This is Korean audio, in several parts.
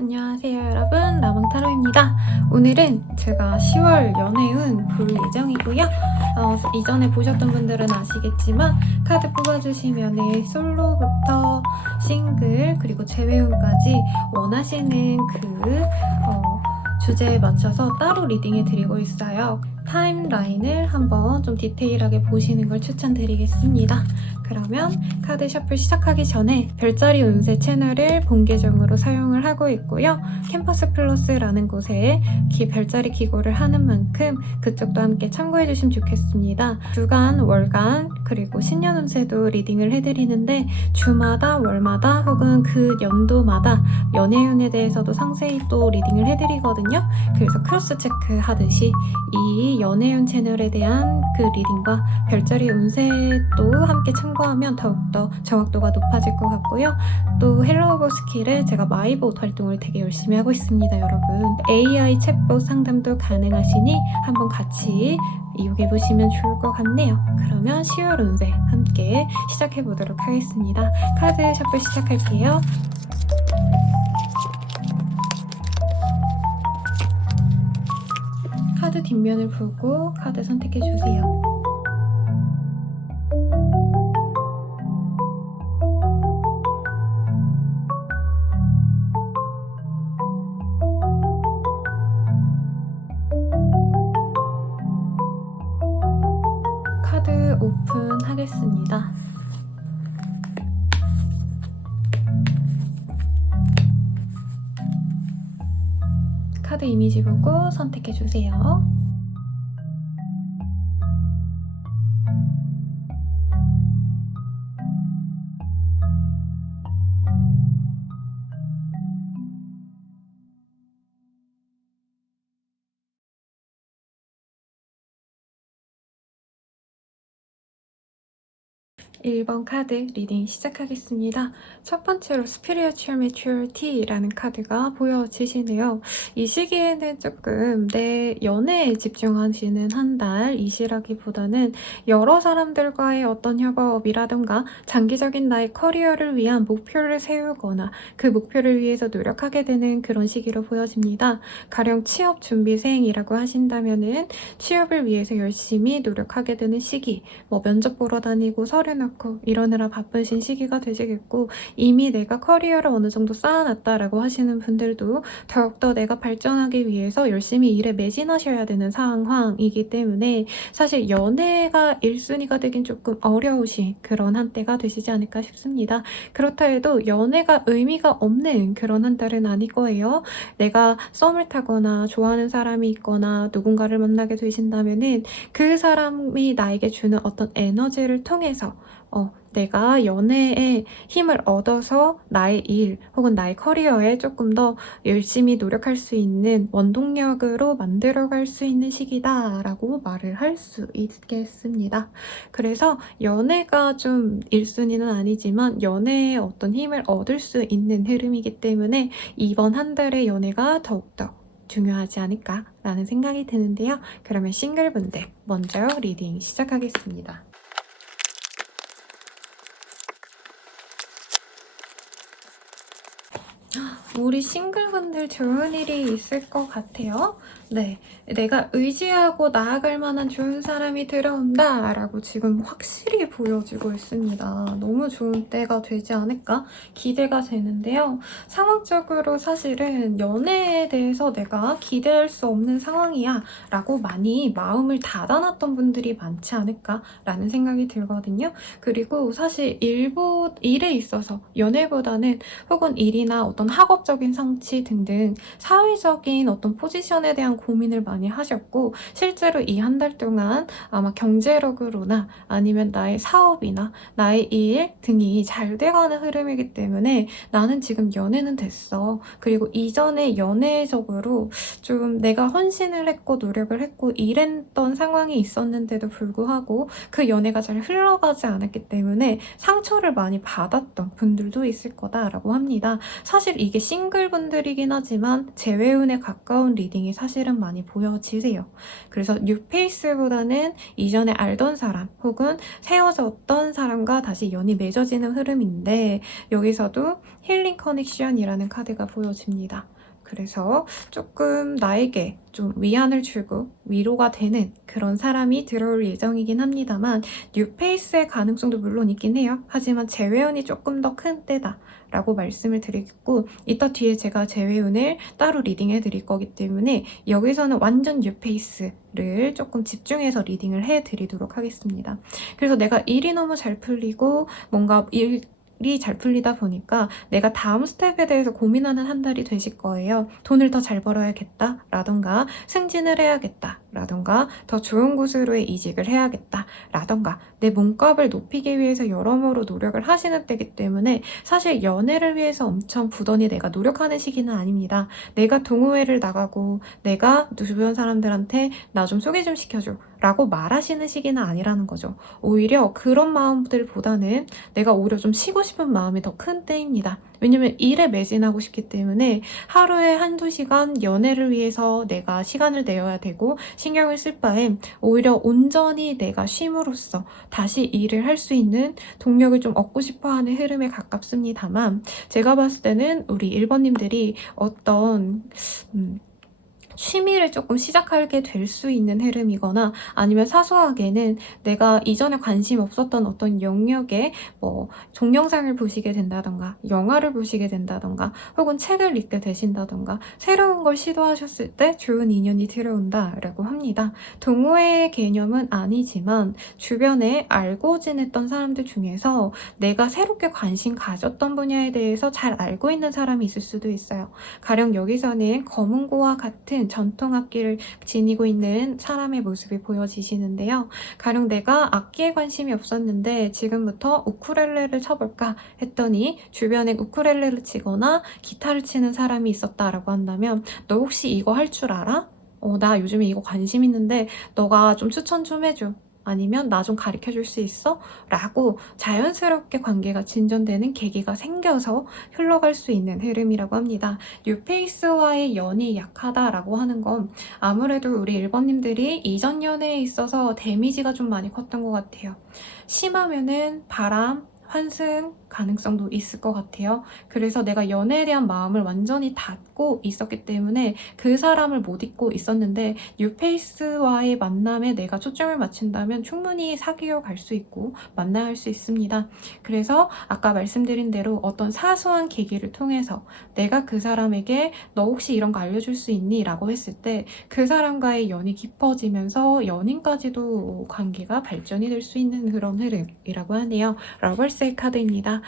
안녕하세요 여러분, 라방타로입니다. 오늘은 제가 10월 연애운 볼 예정이고요. 이전에 보셨던 분들은 아시겠지만 카드 뽑아주시면 솔로부터 싱글 그리고 재회운까지 원하시는 주제에 맞춰서 따로 리딩해 드리고 있어요. 타임라인을 한번 좀 디테일하게 보시는 걸 추천드리겠습니다. 그러면 카드 셔플 시작하기 전에 별자리 운세 채널을 본 계정으로 사용을 하고 있고요. 캠퍼스 플러스라는 곳에 별자리 기고를 하는 만큼 그쪽도 함께 참고해 주시면 좋겠습니다. 주간, 월간, 그리고 신년 운세도 리딩을 해드리는데 주마다, 월마다 혹은 그 연도마다 연애운에 대해서도 상세히 또 리딩을 해드리거든요. 그래서 크로스 체크 하듯이 이 연애운 채널에 대한 그 리딩과 별자리 운세도 함께 참고하면 더욱더 정확도가 높아질 것 같고요. 또 헬로우버 스킬을 제가 마이봇 활동을 되게 열심히 하고 있습니다, 여러분. AI 챗봇 상담도 가능하시니 한번 같이 이용해보시면 좋을 것 같네요. 그러면 10월 운세 함께 시작해보도록 하겠습니다. 카드 셔플 시작할게요. 카드 뒷면을 보고 카드 선택해주세요. 카드 오픈하겠습니다. 카드 이미지 보고 선택해주세요. (1번) 카드 리딩 시작하겠습니다. 첫 번째로 Spiritual Maturity라는 카드가 보여지시네요. 이 시기에는 조금 내 연애에 집중하시는 한 달이시라기보다는 여러 사람들과의 어떤 협업이라던가 장기적인 나의 커리어를 위한 목표를 세우거나 그 목표를 위해서 노력하게 되는 그런 시기로 보여집니다. 가령 취업 준비생이라고 하신다면은 취업을 위해서 열심히 노력하게 되는 시기, 면접 보러 다니고 서류 넣고 이러느라 바쁘신 시기가 되시겠고, 이미 내가 커리어를 어느 정도 쌓아놨다라고 하시는 분들도 더욱더 내가 발전하기 위해서 열심히 일에 매진하셔야 되는 상황이기 때문에 사실 연애가 1순위가 되긴 조금 어려우신 그런 한때가 되시지 않을까 싶습니다. 그렇다 해도 연애가 의미가 없는 그런 한 달은 아닐 거예요. 내가 썸을 타거나 좋아하는 사람이 있거나 누군가를 만나게 되신다면은 그 사람이 나에게 주는 어떤 에너지를 통해서 내가 연애에 힘을 얻어서 나의 일 혹은 나의 커리어에 조금 더 열심히 노력할 수 있는 원동력으로 만들어갈 수 있는 시기다라고 말을 할 수 있겠습니다. 그래서 연애가 좀 1순위는 아니지만 연애에 어떤 힘을 얻을 수 있는 흐름이기 때문에 이번 한 달의 연애가 더욱더 중요하지 않을까라는 생각이 드는데요. 그러면 싱글분들 먼저 리딩 시작하겠습니다. 우리 싱글분들 좋은 일이 있을 것 같아요. 네, 내가 의지하고 나아갈 만한 좋은 사람이 들어온다 라고 지금 확실히 보여지고 있습니다. 너무 좋은 때가 되지 않을까 기대가 되는데요. 상황적으로 사실은 연애에 대해서 내가 기대할 수 없는 상황이야 라고 많이 마음을 닫아놨던 분들이 많지 않을까 라는 생각이 들거든요. 그리고 사실 일에 있어서 연애보다는 혹은 일이나 어떤 학업적인 성취 등등 사회적인 어떤 포지션에 대한 고민을 많이 하셨고, 실제로 이 한 달 동안 아마 경제력으로나 아니면 나의 사업이나 나의 일 등이 잘 돼가는 흐름이기 때문에 나는 지금 연애는 됐어. 그리고 이전에 연애적으로 좀 내가 헌신을 했고 노력을 했고 일했던 상황이 있었는데도 불구하고 그 연애가 잘 흘러가지 않았기 때문에 상처를 많이 받았던 분들도 있을 거다라고 합니다. 사실 이게 싱글분들이긴 하지만 재회운에 가까운 리딩이 사실은 많이 보여지세요. 그래서 뉴페이스보다는 이전에 알던 사람 혹은 헤어졌던 사람과 다시 연이 맺어지는 흐름인데 여기서도 힐링 커넥션이라는 카드가 보여집니다. 그래서 조금 나에게 좀 위안을 주고 위로가 되는 그런 사람이 들어올 예정이긴 합니다만 뉴페이스의 가능성도 물론 있긴 해요. 하지만 재회운이 조금 더 큰 때다 라고 말씀을 드리겠고 이따 뒤에 제가 재회운을 따로 리딩해 드릴 거기 때문에 여기서는 완전 뉴페이스를 조금 집중해서 리딩을 해 드리도록 하겠습니다. 그래서 내가 일이 너무 잘 풀리고 뭔가 일이 잘 풀리다 보니까 내가 다음 스텝에 대해서 고민하는 한 달이 되실 거예요. 돈을 더 잘 벌어야겠다 라던가 승진을 해야겠다 라던가 더 좋은 곳으로의 이직을 해야겠다 라던가 내 몸값을 높이기 위해서 여러모로 노력을 하시는 때이기 때문에 사실 연애를 위해서 엄청 부단히 내가 노력하는 시기는 아닙니다. 내가 동호회를 나가고 내가 주변 사람들한테 나 좀 소개 좀 시켜줘 라고 말하시는 시기는 아니라는 거죠. 오히려 그런 마음들보다는 내가 오히려 좀 쉬고 싶은 마음이 더 큰 때입니다. 왜냐면 일에 매진하고 싶기 때문에 하루에 한두 시간 연애를 위해서 내가 시간을 내어야 되고 신경을 쓸 바엔 오히려 온전히 내가 쉼으로써 다시 일을 할 수 있는 동력을 좀 얻고 싶어 하는 흐름에 가깝습니다만 제가 봤을 때는 우리 1번님들이 어떤 취미를 조금 시작하게 될 수 있는 흐름이거나 아니면 사소하게는 내가 이전에 관심 없었던 어떤 영역에 뭐 동영상을 보시게 된다던가 영화를 보시게 된다던가 혹은 책을 읽게 되신다던가 새로운 걸 시도하셨을 때 좋은 인연이 들어온다라고 합니다. 동호회 개념은 아니지만 주변에 알고 지냈던 사람들 중에서 내가 새롭게 관심 가졌던 분야에 대해서 잘 알고 있는 사람이 있을 수도 있어요. 가령 여기서는 검은고와 같은 전통 악기를 지니고 있는 사람의 모습이 보여지시는데요. 가령 내가 악기에 관심이 없었는데 지금부터 우쿨렐레를 쳐볼까 했더니 주변에 우쿨렐레를 치거나 기타를 치는 사람이 있었다라고 한다면 너 혹시 이거 할 줄 알아? 나 요즘에 이거 관심 있는데 너가 좀 추천 좀 해줘. 아니면 나 좀 가르쳐 줄 수 있어? 라고 자연스럽게 관계가 진전되는 계기가 생겨서 흘러갈 수 있는 흐름이라고 합니다. 뉴페이스와의 연이 약하다라고 하는 건 아무래도 우리 1번님들이 이전 연애에 있어서 데미지가 좀 많이 컸던 것 같아요. 심하면은 바람, 환승 가능성도 있을 것 같아요. 그래서 내가 연애에 대한 마음을 완전히 닫고 있었기 때문에 그 사람을 못 잊고 있었는데 뉴페이스와의 만남에 내가 초점을 맞춘다면 충분히 사귀어 갈 수 있고 만나야 할 수 있습니다. 그래서 아까 말씀드린 대로 어떤 사소한 계기를 통해서 내가 그 사람에게 너 혹시 이런 거 알려줄 수 있니? 라고 했을 때 그 사람과의 연이 깊어지면서 연인까지도 관계가 발전이 될 수 있는 그런 흐름이라고 하네요. 러벌스의 카드입니다.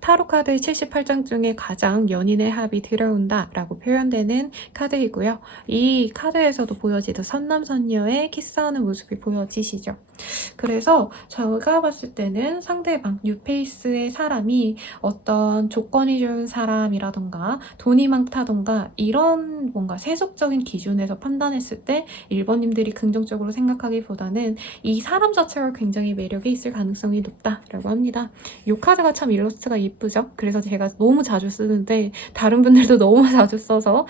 타로 카드 78장 중에 가장 연인의 합이 들어온다 라고 표현되는 카드이고요. 이 카드에서도 보여지던 선남선녀의 키스하는 모습이 보여지시죠. 그래서 제가 봤을 때는 상대방 뉴페이스의 사람이 어떤 조건이 좋은 사람이라던가 돈이 많다던가 이런 뭔가 세속적인 기준에서 판단했을 때 1번님들이 긍정적으로 생각하기보다는 이 사람 자체가 굉장히 매력이 있을 가능성이 높다라고 합니다. 이 카드가 참 일러스트가 이쁘죠? 그래서 제가 너무 자주 쓰는데 다른 분들도 너무 자주 써서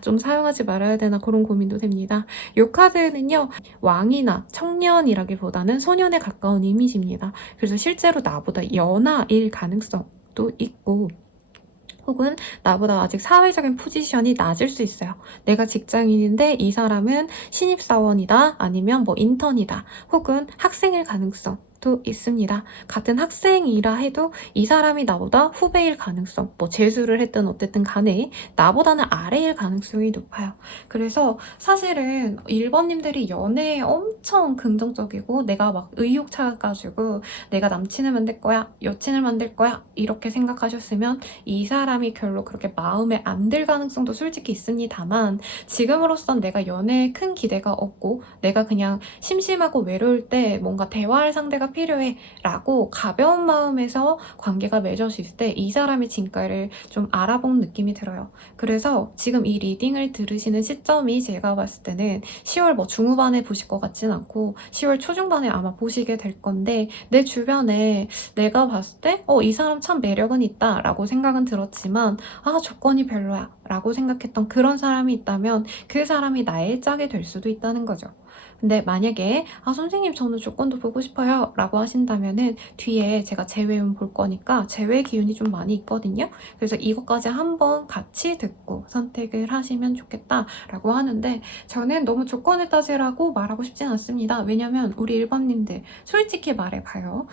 좀 사용하지 말아야 되나 그런 고민도 됩니다. 이 카드는요. 왕이나 청년이라기보다는 소년에 가까운 이미지입니다. 그래서 실제로 나보다 연하일 가능성도 있고 혹은 나보다 아직 사회적인 포지션이 낮을 수 있어요. 내가 직장인인데 이 사람은 신입사원이다 아니면 뭐 인턴이다 혹은 학생일 가능성 도 있습니다. 같은 학생이라 해도 이 사람이 나보다 후배일 가능성, 뭐 재수를 했든 어쨌든 간에 나보다는 아래일 가능성이 높아요. 그래서 사실은 1번님들이 연애에 엄청 긍정적이고 내가 막 의욕 차가지고 내가 남친을 만들 거야, 여친을 만들 거야 이렇게 생각하셨으면 이 사람이 별로 그렇게 마음에 안 들 가능성도 솔직히 있습니다만 지금으로선 내가 연애에 큰 기대가 없고 내가 그냥 심심하고 외로울 때 뭔가 대화할 상대가 관계가 필요해 라고 가벼운 마음에서 관계가 맺어질 때 이 사람의 진가를 좀 알아본 느낌이 들어요. 그래서 지금 이 리딩을 들으시는 시점이 제가 봤을 때는 10월 뭐 중후반에 보실 것 같진 않고 10월 초중반에 아마 보시게 될 건데, 내 주변에 내가 봤을 때 이 사람 참 매력은 있다 라고 생각은 들었지만 조건이 별로야 라고 생각했던 그런 사람이 있다면 그 사람이 나의 짝이 될 수도 있다는 거죠. 근데 만약에 선생님 저는 조건도 보고 싶어요 라고 하신다면은 뒤에 제가 재회운 볼 거니까 재회 기운이 좀 많이 있거든요. 그래서 이것까지 한번 같이 듣고 선택을 하시면 좋겠다 라고 하는데, 저는 너무 조건을 따지라고 말하고 싶진 않습니다. 왜냐면 우리 1번님들 솔직히 말해봐요.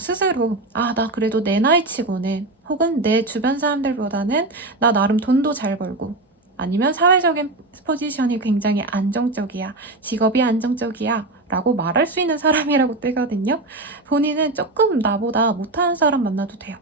스스로 나 그래도 내 나이치고는, 혹은 내 주변 사람들보다는 나 나름 돈도 잘 벌고, 아니면 사회적인 포지션이 굉장히 안정적이야, 직업이 안정적이야 라고 말할 수 있는 사람이라고 뜨거든요. 본인은 조금 나보다 못하는 사람 만나도 돼요.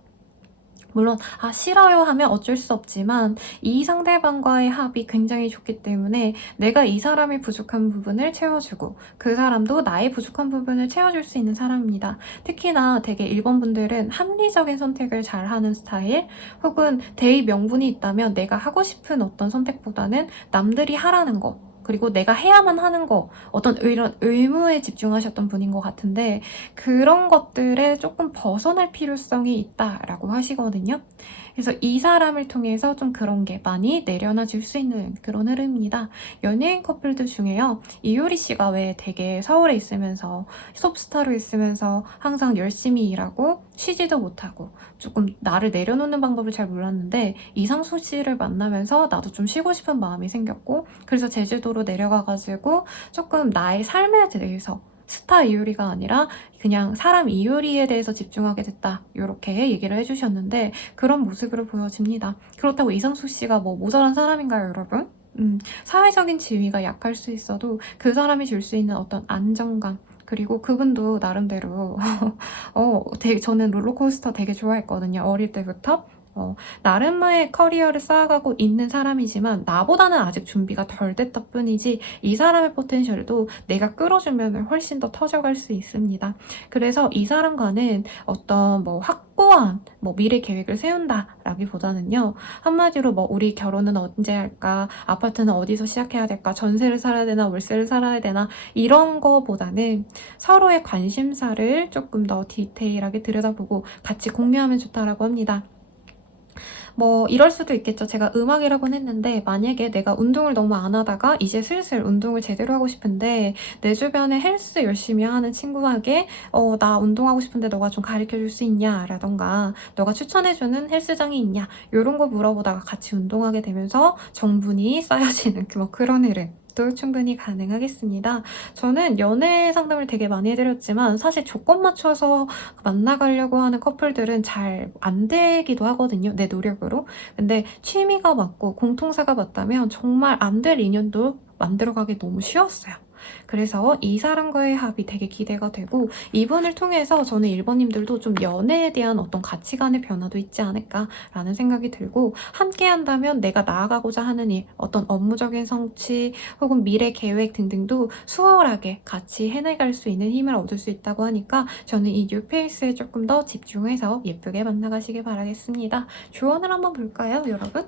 물론 싫어요 하면 어쩔 수 없지만 이 상대방과의 합이 굉장히 좋기 때문에 내가 이 사람의 부족한 부분을 채워주고 그 사람도 나의 부족한 부분을 채워줄 수 있는 사람입니다. 특히나 되게 1번 분들은 합리적인 선택을 잘하는 스타일, 혹은 대의 명분이 있다면 내가 하고 싶은 어떤 선택보다는 남들이 하라는 거, 그리고 내가 해야만 하는 거, 어떤 이런 의무에 집중하셨던 분인 것 같은데, 그런 것들에 조금 벗어날 필요성이 있다라고 하시거든요. 그래서 이 사람을 통해서 좀 그런 게 많이 내려놔질 수 있는 그런 흐름입니다. 연예인 커플들 중에요, 이효리 씨가 왜 되게 서울에 있으면서 톱스타로 있으면서 항상 열심히 일하고 쉬지도 못하고 조금 나를 내려놓는 방법을 잘 몰랐는데, 이상수 씨를 만나면서 나도 좀 쉬고 싶은 마음이 생겼고, 그래서 제주도로 내려가가지고 조금 나의 삶에 대해서, 스타 이효리가 아니라 그냥 사람 이효리에 대해서 집중하게 됐다, 이렇게 얘기를 해주셨는데 그런 모습으로 보여집니다. 그렇다고 이상수 씨가 뭐 모자란 사람인가요, 여러분? 사회적인 지위가 약할 수 있어도 그 사람이 줄 수 있는 어떤 안정감, 그리고 그분도 나름대로 저는 롤러코스터 되게 좋아했거든요, 어릴 때부터. 나름의 커리어를 쌓아가고 있는 사람이지만 나보다는 아직 준비가 덜 됐다 뿐이지, 이 사람의 포텐셜도 내가 끌어주면 훨씬 더 터져갈 수 있습니다. 그래서 이 사람과는 어떤 확고한 미래 계획을 세운다라기보다는요, 한마디로 우리 결혼은 언제 할까, 아파트는 어디서 시작해야 될까, 전세를 살아야 되나 월세를 살아야 되나, 이런 거보다는 서로의 관심사를 조금 더 디테일하게 들여다보고 같이 공유하면 좋다라고 합니다. 이럴 수도 있겠죠. 제가 음악이라고는 했는데, 만약에 내가 운동을 너무 안 하다가 이제 슬슬 운동을 제대로 하고 싶은데 내 주변에 헬스 열심히 하는 친구에게 나 운동하고 싶은데 너가 좀 가르쳐줄 수 있냐 라던가, 너가 추천해주는 헬스장이 있냐, 이런 거 물어보다가 같이 운동하게 되면서 정분이 쌓여지는 그런 흐름 도 충분히 가능하겠습니다. 저는 연애 상담을 되게 많이 해드렸지만 사실 조건 맞춰서 만나가려고 하는 커플들은 잘 안 되기도 하거든요, 내 노력으로. 근데 취미가 맞고 공통사가 맞다면 정말 안 될 인연도 만들어가기 너무 쉬웠어요. 그래서 이 사람과의 합이 되게 기대가 되고, 이분을 통해서 저는 1번님들도 좀 연애에 대한 어떤 가치관의 변화도 있지 않을까라는 생각이 들고, 함께 한다면 내가 나아가고자 하는 일, 어떤 업무적인 성취 혹은 미래 계획 등등도 수월하게 같이 해나갈 수 있는 힘을 얻을 수 있다고 하니까 저는 이 뉴페이스에 조금 더 집중해서 예쁘게 만나가시길 바라겠습니다. 조언을 한번 볼까요, 여러분?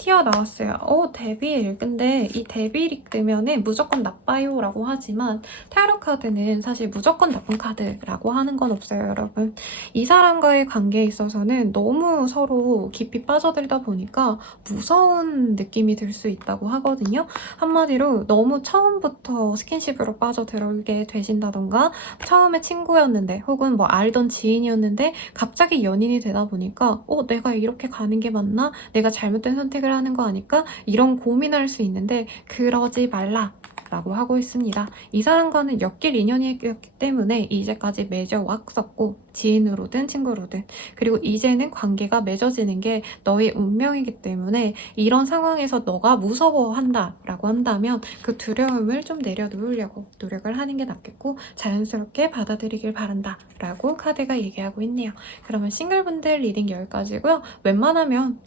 튀어나왔어요. 데빌. 근데 이 데빌이 뜨면은 무조건 나빠요 라고 하지만, 타로 카드는 사실 무조건 나쁜 카드라고 하는 건 없어요, 여러분. 이 사람과의 관계에 있어서는 너무 서로 깊이 빠져들다 보니까 무서운 느낌이 들 수 있다고 하거든요. 한마디로 너무 처음부터 스킨십으로 빠져들게 되신다던가, 처음에 친구였는데 혹은 알던 지인이었는데 갑자기 연인이 되다 보니까 내가 이렇게 가는 게 맞나? 내가 잘못된 선택을 하는 거 아닐까? 이런 고민할 수 있는데 그러지 말라 라고 하고 있습니다. 이 사람과는 엮일 인연이었기 때문에 이제까지 맺어왔었고 지인으로든 친구로든. 그리고 이제는 관계가 맺어지는 게 너의 운명이기 때문에 이런 상황에서 너가 무서워한다라고 한다면 그 두려움을 좀 내려놓으려고 노력을 하는 게 낫겠고 자연스럽게 받아들이길 바란다 라고 카드가 얘기하고 있네요. 그러면 싱글분들 리딩 여기까지고요. 웬만하면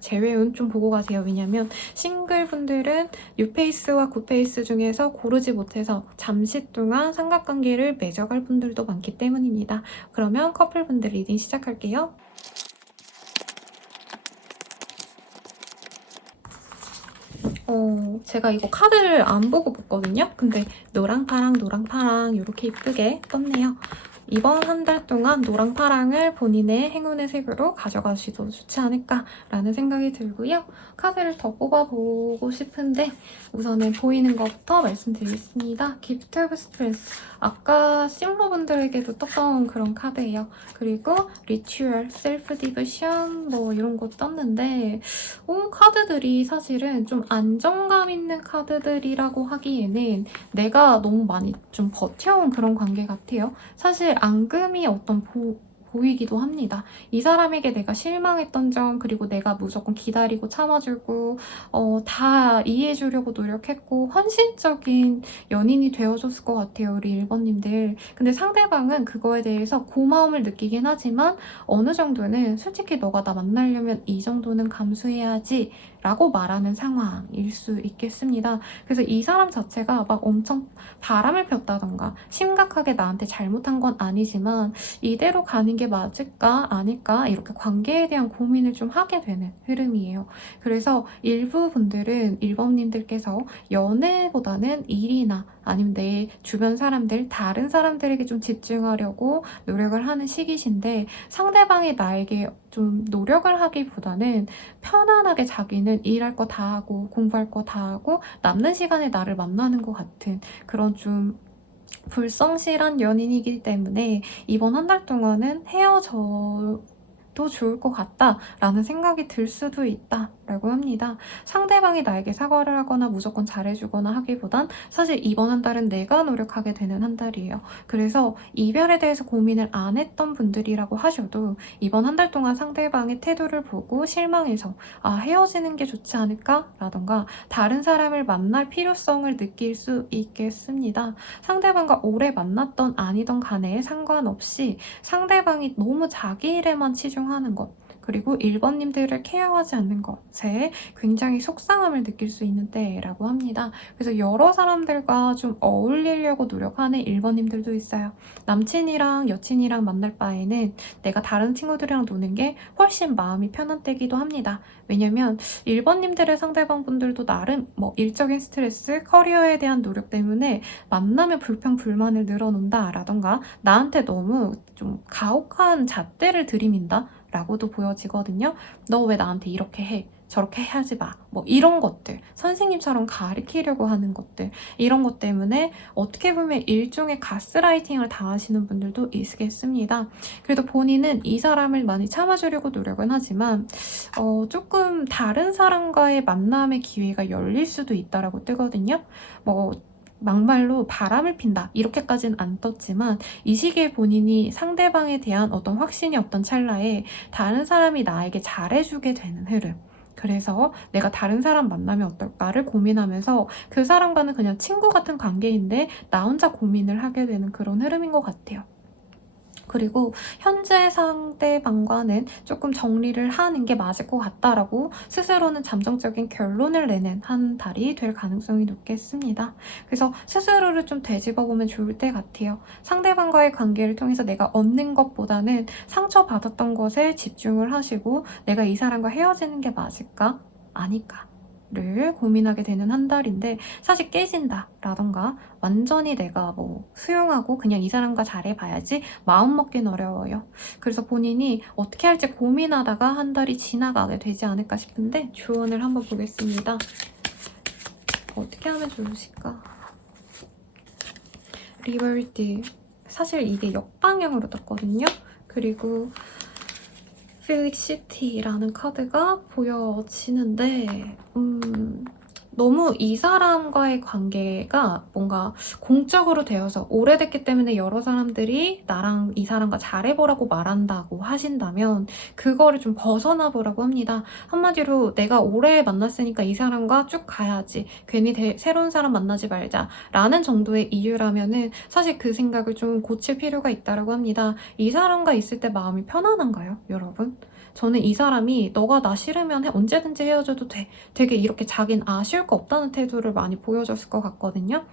제외운 좀 보고 가세요. 왜냐면 싱글분들은 뉴페이스와 굿페이스 중에서 고르지 못해서 잠시 동안 삼각관계를 맺어갈 분들도 많기 때문입니다. 그러면 커플분들 리딩 시작할게요. 제가 이거 카드를 안 보고 봤거든요. 근데 노랑파랑 노랑파랑 이렇게 이쁘게 떴네요. 이번 한 달 동안 노랑파랑을 본인의 행운의 색으로 가져가셔도 좋지 않을까라는 생각이 들고요. 카드를 더 뽑아보고 싶은데 우선은 보이는 것부터 말씀드리겠습니다. 기프트 오브 스트레스. 아까 심로분들에게도 떴던 그런 카드예요. 그리고 리추얼, 셀프 디브션 뭐 이런 거 떴는데 카드들이 사실은 좀 안정감 있는 카드들이라고 하기에는 내가 너무 많이 좀 버텨온 그런 관계 같아요. 사실 앙금이 보이기도 합니다. 이 사람에게 내가 실망했던 점, 그리고 내가 무조건 기다리고 참아주고 다 이해해주려고 노력했고 헌신적인 연인이 되어줬을 것 같아요. 우리 1번님들. 근데 상대방은 그거에 대해서 고마움을 느끼긴 하지만 어느 정도는 솔직히 너가 나 만나려면 이 정도는 감수해야지 라고 말하는 상황일 수 있겠습니다. 그래서 이 사람 자체가 막 엄청 바람을 폈다던가 심각하게 나한테 잘못한 건 아니지만 이대로 가는 게 맞을까 아닐까 이렇게 관계에 대한 고민을 좀 하게 되는 흐름이에요. 그래서 일부 분들은 1번님들께서 연애보다는 일이나 아니면 내 주변 사람들, 다른 사람들에게 좀 집중하려고 노력을 하는 시기신데 상대방이 나에게 좀 노력을 하기보다는 편안하게 자기는 일할 거 다 하고 공부할 거 다 하고 남는 시간에 나를 만나는 것 같은 그런 좀 불성실한 연인이기 때문에 이번 한 달 동안은 헤어져도 좋을 것 같다라는 생각이 들 수도 있다라고 합니다. 상대방이 나에게 사과를 하거나 무조건 잘해주거나 하기보단 사실 이번 한 달은 내가 노력하게 되는 한 달이에요. 그래서 이별에 대해서 고민을 안 했던 분들이라고 하셔도 이번 한 달 동안 상대방의 태도를 보고 실망해서 헤어지는 게 좋지 않을까? 라던가 다른 사람을 만날 필요성을 느낄 수 있겠습니다. 상대방과 오래 만났던 아니던 간에 상관없이 상대방이 너무 자기 일에만 치중하는 것 그리고 1번님들을 케어하지 않는 것에 굉장히 속상함을 느낄 수 있는 때라고 합니다. 그래서 여러 사람들과 좀 어울리려고 노력하는 1번님들도 있어요. 남친이랑 여친이랑 만날 바에는 내가 다른 친구들이랑 노는 게 훨씬 마음이 편한 때기도 합니다. 왜냐면 1번님들의 상대방분들도 나름 일적인 스트레스, 커리어에 대한 노력 때문에 만나면 불평불만을 늘어놓는다라던가 나한테 너무 좀 가혹한 잣대를 들이민다 라고도 보여지거든요. 너 왜 나한테 이렇게 해? 저렇게 하지 마. 이런 것들. 선생님처럼 가리키려고 하는 것들. 이런 것 때문에 어떻게 보면 일종의 가스라이팅을 당하시는 분들도 있겠습니다. 그래도 본인은 이 사람을 많이 참아주려고 노력은 하지만 조금 다른 사람과의 만남의 기회가 열릴 수도 있다라고 뜨거든요. 막말로 바람을 핀다 이렇게까지는 안 떴지만 이 시기에 본인이 상대방에 대한 어떤 확신이 없던 찰나에 다른 사람이 나에게 잘해주게 되는 흐름 그래서 내가 다른 사람 만나면 어떨까를 고민하면서 그 사람과는 그냥 친구 같은 관계인데 나 혼자 고민을 하게 되는 그런 흐름인 것 같아요. 그리고 현재 상대방과는 조금 정리를 하는 게 맞을 것 같다라고 스스로는 잠정적인 결론을 내는 한 달이 될 가능성이 높겠습니다. 그래서 스스로를 좀 되짚어보면 좋을 때 같아요. 상대방과의 관계를 통해서 내가 얻는 것보다는 상처받았던 것에 집중을 하시고 내가 이 사람과 헤어지는 게 맞을까? 아닐까? 를 고민하게 되는 한 달인데 사실 깨진다 라던가 완전히 내가 수용하고 그냥 이 사람과 잘해봐야지 마음먹긴 어려워요. 그래서 본인이 어떻게 할지 고민하다가 한 달이 지나가게 되지 않을까 싶은데 조언을 한번 보겠습니다. 어떻게 하면 좋으실까? 리버티 사실 이게 역방향으로 떴거든요. 그리고 필릭시티라는 카드가 보여지는데 너무 이 사람과의 관계가 뭔가 공적으로 되어서 오래됐기 때문에 여러 사람들이 나랑 이 사람과 잘해보라고 말한다고 하신다면 그거를 좀 벗어나 보라고 합니다. 한마디로 내가 오래 만났으니까 이 사람과 쭉 가야지. 괜히 새로운 사람 만나지 말자. 라는 정도의 이유라면은 사실 그 생각을 좀 고칠 필요가 있다고 합니다. 이 사람과 있을 때 마음이 편안한가요, 여러분? 저는 이 사람이 너가 나 싫으면 언제든지 헤어져도 돼. 되게 이렇게 자긴 아쉬울 거 없다는 태도를 많이 보여줬을 것 같거든요.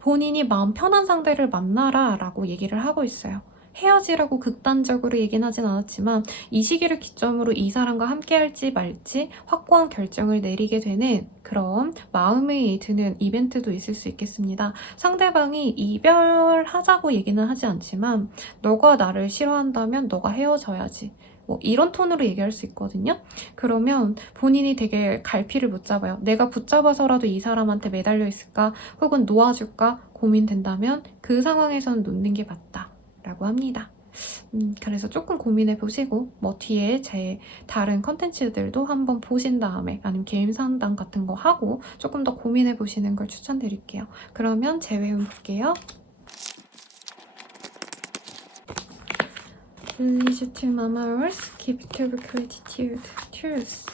본인이 마음 편한 상대를 만나라 라고 얘기를 하고 있어요. 헤어지라고 극단적으로 얘기는 하진 않았지만 이 시기를 기점으로 이 사람과 함께 할지 말지 확고한 결정을 내리게 되는 그런 마음이 드는 이벤트도 있을 수 있겠습니다. 상대방이 이별하자고 얘기는 하지 않지만 너가 나를 싫어한다면 너가 헤어져야지. 뭐 이런 톤으로 얘기할 수 있거든요. 그러면 본인이 되게 갈피를 못 잡아요. 내가 붙잡아서라도 이 사람한테 매달려 있을까 혹은 놓아줄까 고민된다면 그 상황에서는 놓는 게 맞다라고 합니다. 그래서 조금 고민해 보시고 뭐 뒤에 제 다른 컨텐츠들도 한번 보신 다음에 아니면 개인 상담 같은 거 하고 조금 더 고민해 보시는 걸 추천드릴게요. 그러면 재회음 볼게요. Release to Mama Earth, Keep to Gratitude, Truth.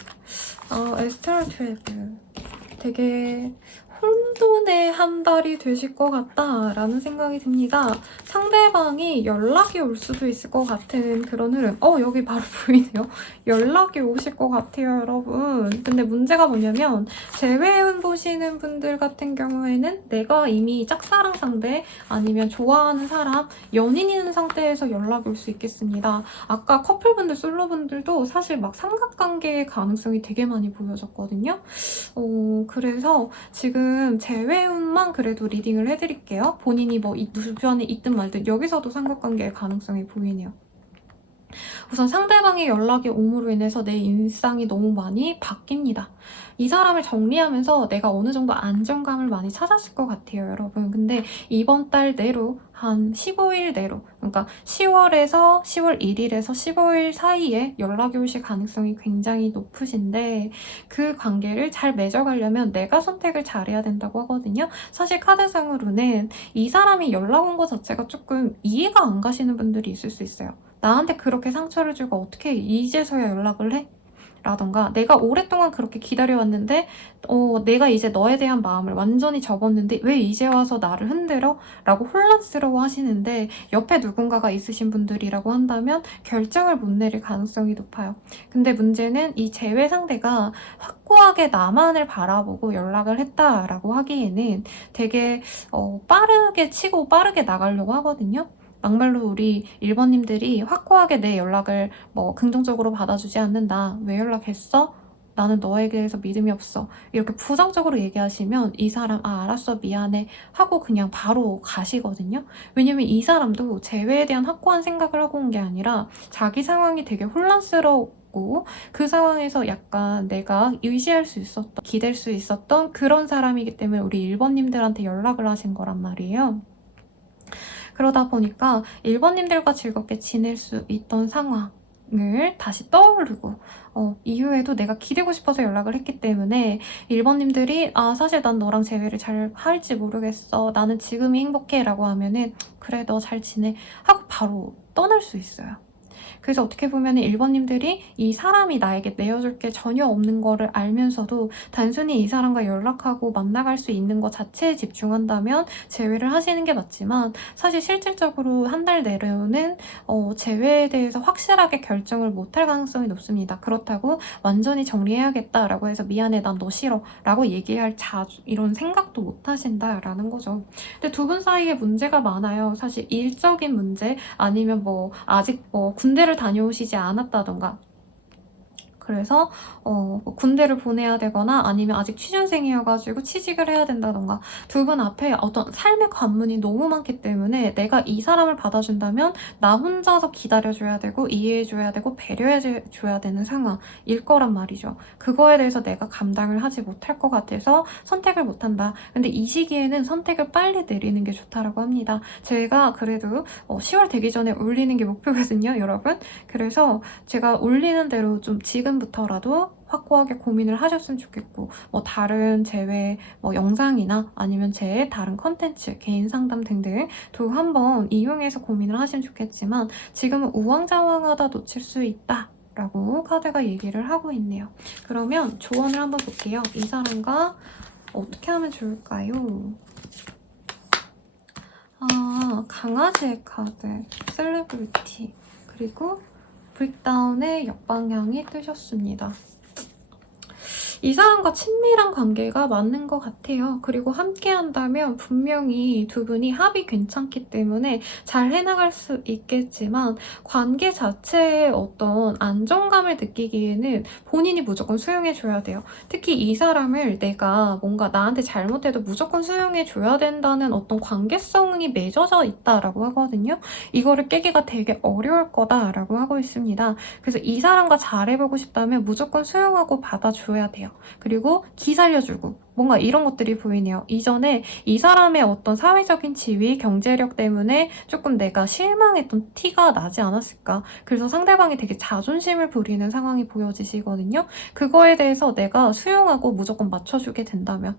에스테라 12. 되게 혼돈의 한 달이 되실 것 같다라는 생각이 듭니다. 상대방이 연락이 올 수도 있을 것 같은 그런 흐름. 여기 바로 보이네요. 연락이 오실 것 같아요, 여러분. 근데 문제가 뭐냐면 재회음 보시는 분들 같은 경우에는 내가 이미 짝사랑 상대 아니면 좋아하는 사람, 연인인 상태에서 연락이 올 수 있겠습니다. 아까 커플분들, 솔로분들도 사실 막 삼각관계의 가능성이 되게 많이 보여졌거든요. 그래서 지금 재회음만 그래도 리딩을 해드릴게요. 본인이 뭐 주변에 있든 말든 여기서도 삼각관계의 가능성이 보이네요. 우선 상대방의 연락이 옴으로 인해서 내 일상이 너무 많이 바뀝니다. 이 사람을 정리하면서 내가 어느 정도 안정감을 많이 찾았을 것 같아요, 여러분. 근데 이번 달 내로 한 15일 내로, 그러니까 10월에서 10월 1일에서 15일 사이에 연락이 오실 가능성이 굉장히 높으신데 그 관계를 잘 맺어가려면 내가 선택을 잘해야 된다고 하거든요. 사실 카드상으로는 이 사람이 연락 온 것 자체가 조금 이해가 안 가시는 분들이 있을 수 있어요. 나한테 그렇게 상처를 주고 어떻게 이제서야 연락을 해? 라던가 내가 오랫동안 그렇게 기다려왔는데 내가 이제 너에 대한 마음을 완전히 접었는데 왜 이제 와서 나를 흔들어? 라고 혼란스러워 하시는데 옆에 누군가가 있으신 분들이라고 한다면 결정을 못 내릴 가능성이 높아요. 근데 문제는 이 재회 상대가 확고하게 나만을 바라보고 연락을 했다라고 하기에는 되게 빠르게 치고 빠르게 나가려고 하거든요. 막말로 우리 1번님들이 확고하게 내 연락을 뭐 긍정적으로 받아주지 않는다. 왜 연락했어? 나는 너에게 대해서 믿음이 없어. 이렇게 부정적으로 얘기하시면 이 사람 알았어 미안해 하고 그냥 바로 가시거든요. 왜냐면 이 사람도 재회에 대한 확고한 생각을 하고 온 게 아니라 자기 상황이 되게 혼란스럽고 그 상황에서 약간 내가 의지할 수 있었던, 기댈 수 있었던 그런 사람이기 때문에 우리 1번님들한테 연락을 하신 거란 말이에요. 그러다 보니까 1번님들과 즐겁게 지낼 수 있던 상황을 다시 떠오르고 이후에도 내가 기대고 싶어서 연락을 했기 때문에 1번님들이 사실 난 너랑 재회를 잘 할지 모르겠어. 나는 지금이 행복해 라고 하면은 그래 너 잘 지내 하고 바로 떠날 수 있어요. 그래서 어떻게 보면 1번님들이 이 사람이 나에게 내어줄 게 전혀 없는 거를 알면서도 단순히 이 사람과 연락하고 만나갈 수 있는 것 자체에 집중한다면 재회를 하시는 게 맞지만 사실 실질적으로 한 달 내로는 재회에 대해서 확실하게 결정을 못할 가능성이 높습니다. 그렇다고 완전히 정리해야겠다라고 해서 미안해 난 너 싫어 라고 얘기할 이런 생각도 못 하신다라는 거죠. 근데 두 분 사이에 문제가 많아요. 사실 일적인 문제 아니면 뭐 아직 군대를 다녀오시지 않았다던가 그래서 뭐 군대를 보내야 되거나 아니면 아직 취준생이어가지고 취직을 해야 된다던가 두 분 앞에 어떤 삶의 관문이 너무 많기 때문에 내가 이 사람을 받아준다면 나 혼자서 기다려줘야 되고 이해해줘야 되고 배려해줘야 되는 상황일 거란 말이죠. 그거에 대해서 내가 감당을 하지 못할 것 같아서 선택을 못한다. 근데 이 시기에는 선택을 빨리 내리는 게 좋다라고 합니다. 제가 그래도 10월 되기 전에 올리는 게 목표거든요, 여러분. 그래서 제가 올리는 대로 좀 지금부터라도 확고하게 고민을 하셨으면 좋겠고, 뭐 다른 제외 뭐 영상이나 아니면 제 다른 컨텐츠, 개인 상담 등등 도 한번 이용해서 고민을 하시면 좋겠지만, 지금은 우왕좌왕하다 놓칠 수 있다 라고 카드가 얘기를 하고 있네요. 그러면 조언을 한번 볼게요. 이 사람과 어떻게 하면 좋을까요? 강아지의 카드, 셀레브리티, 그리고 브릭다운의 역방향이 뜨셨습니다. 이 사람과 친밀한 관계가 맞는 것 같아요. 그리고 함께 한다면 분명히 두 분이 합이 괜찮기 때문에 잘 해나갈 수 있겠지만, 관계 자체에 어떤 안정감을 느끼기에는 본인이 무조건 수용해줘야 돼요. 특히 이 사람을 내가 뭔가 나한테 잘못해도 무조건 수용해줘야 된다는 어떤 관계성이 맺어져 있다라고 하거든요. 이거를 깨기가 되게 어려울 거다라고 하고 있습니다. 그래서 이 사람과 잘해보고 싶다면 무조건 수용하고 받아줘야 돼요. 그리고 기살려주고 뭔가 이런 것들이 보이네요. 이전에 이 사람의 어떤 사회적인 지위, 경제력 때문에 조금 내가 실망했던 티가 나지 않았을까. 그래서 상대방이 되게 자존심을 부리는 상황이 보여지시거든요. 그거에 대해서 내가 수용하고 무조건 맞춰주게 된다면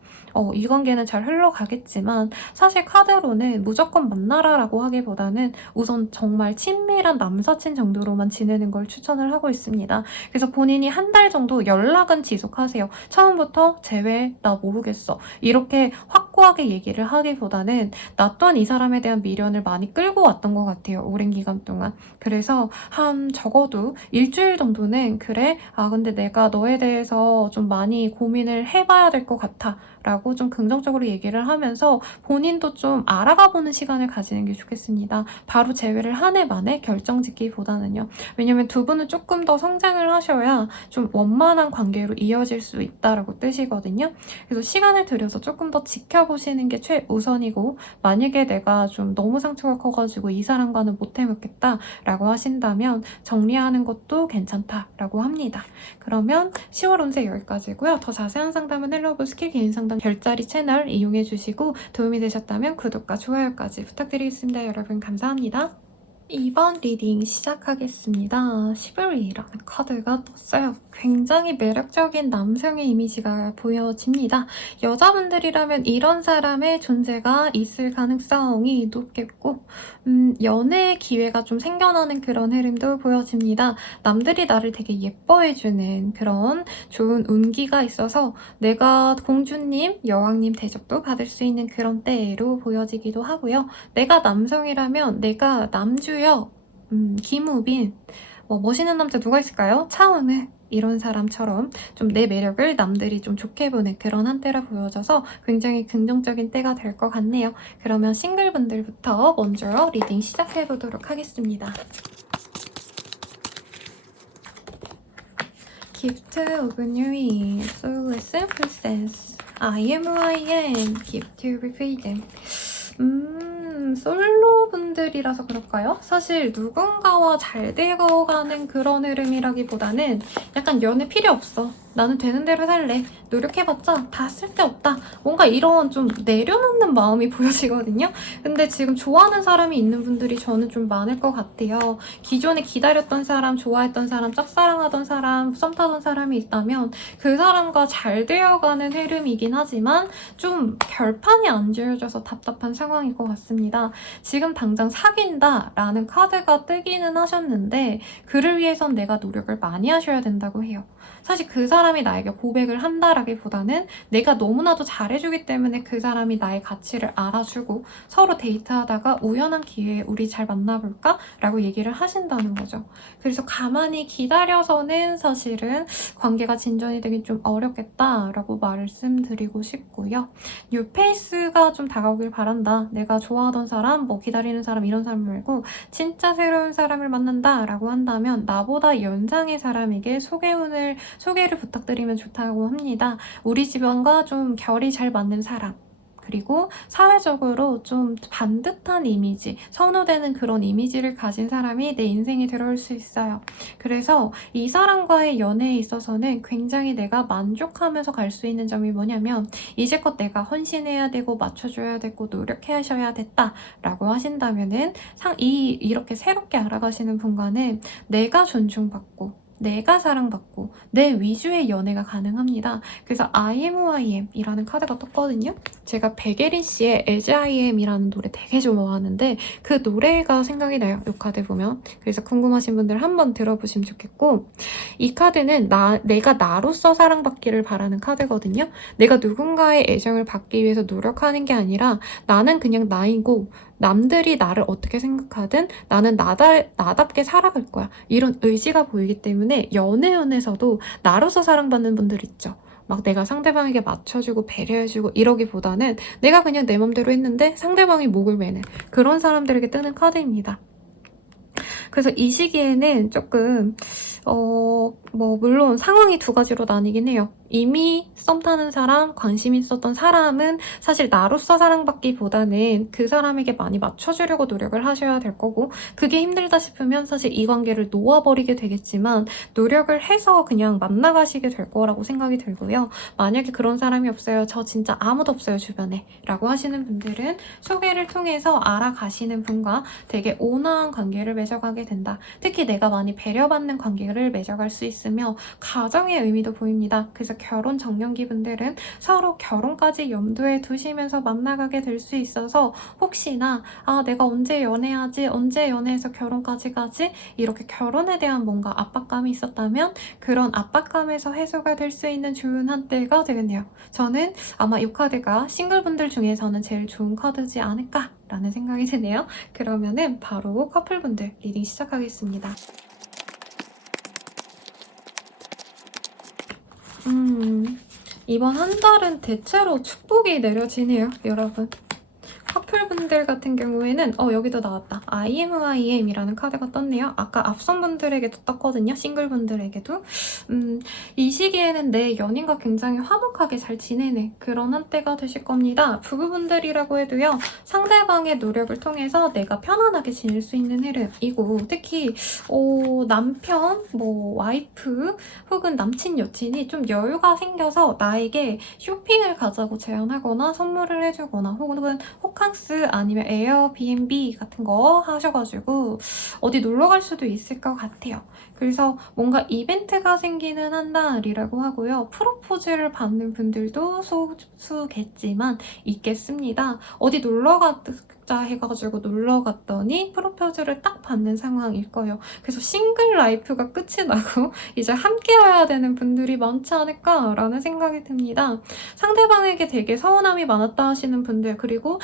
이 관계는 잘 흘러가겠지만, 사실 카드로는 무조건 만나라라고 하기보다는 우선 정말 친밀한 남사친 정도로만 지내는 걸 추천을 하고 있습니다. 그래서 본인이 한 달 정도 연락은 지속하세요. 처음부터 제외, 나 모르겠어, 이렇게 확고하게 얘기를 하기보다는 나 또한 이 사람에 대한 미련을 많이 끌고 왔던 것 같아요. 오랜 기간 동안. 그래서 한 적어도 일주일 정도는 그래? 근데 내가 너에 대해서 좀 많이 고민을 해봐야 될 것 같아 라고 좀 긍정적으로 얘기를 하면서 본인도 좀 알아가보는 시간을 가지는 게 좋겠습니다. 바로 제외를 한 해 만에 결정짓기보다는요. 왜냐면 두 분은 조금 더 성장을 하셔야 좀 원만한 관계로 이어질 수 있다라고 뜻이거든요. 그래서 시간을 들여서 조금 더 지켜보시는 게 최우선이고, 만약에 내가 좀 너무 상처가 커가지고 이 사람과는 못 해먹겠다 라고 하신다면 정리하는 것도 괜찮다라고 합니다. 그러면 10월 운세 여기까지고요. 더 자세한 상담은 헬로브 스킬 개인 상담 별자리 채널 이용해 주시고, 도움이 되셨다면 구독과 좋아요까지 부탁드리겠습니다. 여러분 감사합니다. 이번 리딩 시작하겠습니다. 11이라는 카드가 떴어요. 굉장히 매력적인 남성의 이미지가 보여집니다. 여자분들이라면 이런 사람의 존재가 있을 가능성이 높겠고, 연애의 기회가 좀 생겨나는 그런 흐름도 보여집니다. 남들이 나를 되게 예뻐해주는 그런 좋은 운기가 있어서 내가 공주님, 여왕님 대접도 받을 수 있는 그런 때로 보여지기도 하고요. 내가 남성이라면 내가 남주역, 김우빈, 멋있는 남자 누가 있을까요? 차은우, 이런 사람처럼 좀 내 매력을 남들이 좀 좋게 보는 그런 한때라 보여져서 굉장히 긍정적인 때가 될 것 같네요. 그러면 싱글분들부터 먼저 리딩 시작해보도록 하겠습니다. Gift of New Year, Soulless Princess, I am who I am, Gift to be freedom. 솔로 분들이라서 그럴까요? 사실 누군가와 잘 되어가는 그런 흐름이라기보다는 약간 연애 필요 없어, 나는 되는 대로 살래, 노력해봤자 다 쓸데없다, 뭔가 이런 좀 내려놓는 마음이 보여지거든요. 근데 지금 좋아하는 사람이 있는 분들이 저는 좀 많을 것 같아요. 기존에 기다렸던 사람, 좋아했던 사람, 짝사랑하던 사람, 썸 타던 사람이 있다면 그 사람과 잘 되어가는 흐름이긴 하지만 좀 결판이 안 지어져서 답답한 상황일 것 같습니다. 지금 당장 사귄다 라는 카드가 뜨기는 하셨는데, 그를 위해선 내가 노력을 많이 하셔야 된다고 해요. 사실 그 사람이 나에게 고백을 한다라기보다는 내가 너무나도 잘해주기 때문에 그 사람이 나의 가치를 알아주고, 서로 데이트하다가 우연한 기회에 우리 잘 만나볼까? 라고 얘기를 하신다는 거죠. 그래서 가만히 기다려서는 사실은 관계가 진전이 되긴 좀 어렵겠다라고 말씀드리고 싶고요. 뉴페이스가 좀 다가오길 바란다. 내가 좋아하던 사람, 기다리는 사람, 이런 사람 말고 진짜 새로운 사람을 만난다라고 한다면 나보다 연상의 사람에게 소개를 부탁드리면 좋다고 합니다. 우리 집안과 좀 결이 잘 맞는 사람, 그리고 사회적으로 좀 반듯한 이미지, 선호되는 그런 이미지를 가진 사람이 내 인생에 들어올 수 있어요. 그래서 이 사람과의 연애에 있어서는 굉장히 내가 만족하면서 갈 수 있는 점이 뭐냐면, 이제껏 내가 헌신해야 되고 맞춰줘야 되고 노력하셔야 됐다라고 하신다면은 이렇게 새롭게 알아가시는 분과는 내가 존중받고 내가 사랑받고 내 위주의 연애가 가능합니다. 그래서 I am who I am 이라는 카드가 떴거든요. 제가 백예린 씨의 As I am 이라는 노래 되게 좋아하는데 그 노래가 생각이 나요. 이 카드 보면. 그래서 궁금하신 분들 한번 들어보시면 좋겠고, 이 카드는 내가 나로서 사랑받기를 바라는 카드거든요. 내가 누군가의 애정을 받기 위해서 노력하는 게 아니라 나는 그냥 나이고 남들이 나를 어떻게 생각하든 나는 나답게 살아갈 거야. 이런 의지가 보이기 때문에 연애운에서도 나로서 사랑받는 분들 있죠. 막 내가 상대방에게 맞춰주고 배려해주고 이러기보다는 내가 그냥 내 맘대로 했는데 상대방이 목을 매는 그런 사람들에게 뜨는 카드입니다. 그래서 이 시기에는 조금 물론 상황이 두 가지로 나뉘긴 해요. 이미 썸 타는 사람, 관심 있었던 사람은 사실 나로서 사랑받기보다는 그 사람에게 많이 맞춰주려고 노력을 하셔야 될 거고, 그게 힘들다 싶으면 사실 이 관계를 놓아버리게 되겠지만 노력을 해서 그냥 만나가시게 될 거라고 생각이 들고요. 만약에 그런 사람이 없어요, 저 진짜 아무도 없어요 주변에 라고 하시는 분들은 소개를 통해서 알아가시는 분과 되게 온화한 관계를 맺어가게 된다. 특히 내가 많이 배려받는 관계를 맺어갈 수 있으며 가정의 의미도 보입니다. 그래서 결혼 정년기 분들은 서로 결혼까지 염두에 두시면서 만나가게 될 수 있어서 혹시나 내가 언제 연애하지? 언제 연애해서 결혼까지 가지? 이렇게 결혼에 대한 뭔가 압박감이 있었다면 그런 압박감에서 해소가 될 수 있는 좋은 한때가 되겠네요. 저는 아마 이 카드가 싱글분들 중에서는 제일 좋은 카드지 않을까 라는 생각이 드네요. 그러면은 바로 커플분들 리딩 시작하겠습니다. 이번 한 달은 대체로 축복이 내려지네요, 여러분. 커플분들 같은 경우에는 여기도 나왔다. I am who I am 이라는 카드가 떴네요. 아까 앞선 분들에게도 떴거든요. 싱글분들에게도. 이 시기에는 내 연인과 굉장히 화목하게 잘 지내는 그런 한때가 되실 겁니다. 부부분들이라고 해도요. 상대방의 노력을 통해서 내가 편안하게 지낼 수 있는 흐름이고, 특히 남편, 와이프 혹은 남친, 여친이 좀 여유가 생겨서 나에게 쇼핑을 가자고 제안하거나 선물을 해주거나 혹은 호캉스 아니면 에어비앤비 같은 거 하셔가지고 어디 놀러 갈 수도 있을 것 같아요. 그래서 뭔가 이벤트가 생기는 한 달이라고 하고요. 프로포즈를 받는 분들도 소수겠지만 있겠습니다. 어디 놀러 가자 해가지고 놀러 갔더니 프로포즈를 딱 받는 상황일 거예요. 그래서 싱글 라이프가 끝이 나고 이제 함께여야 되는 분들이 많지 않을까라는 생각이 듭니다. 상대방에게 되게 서운함이 많았다 하시는 분들, 그리고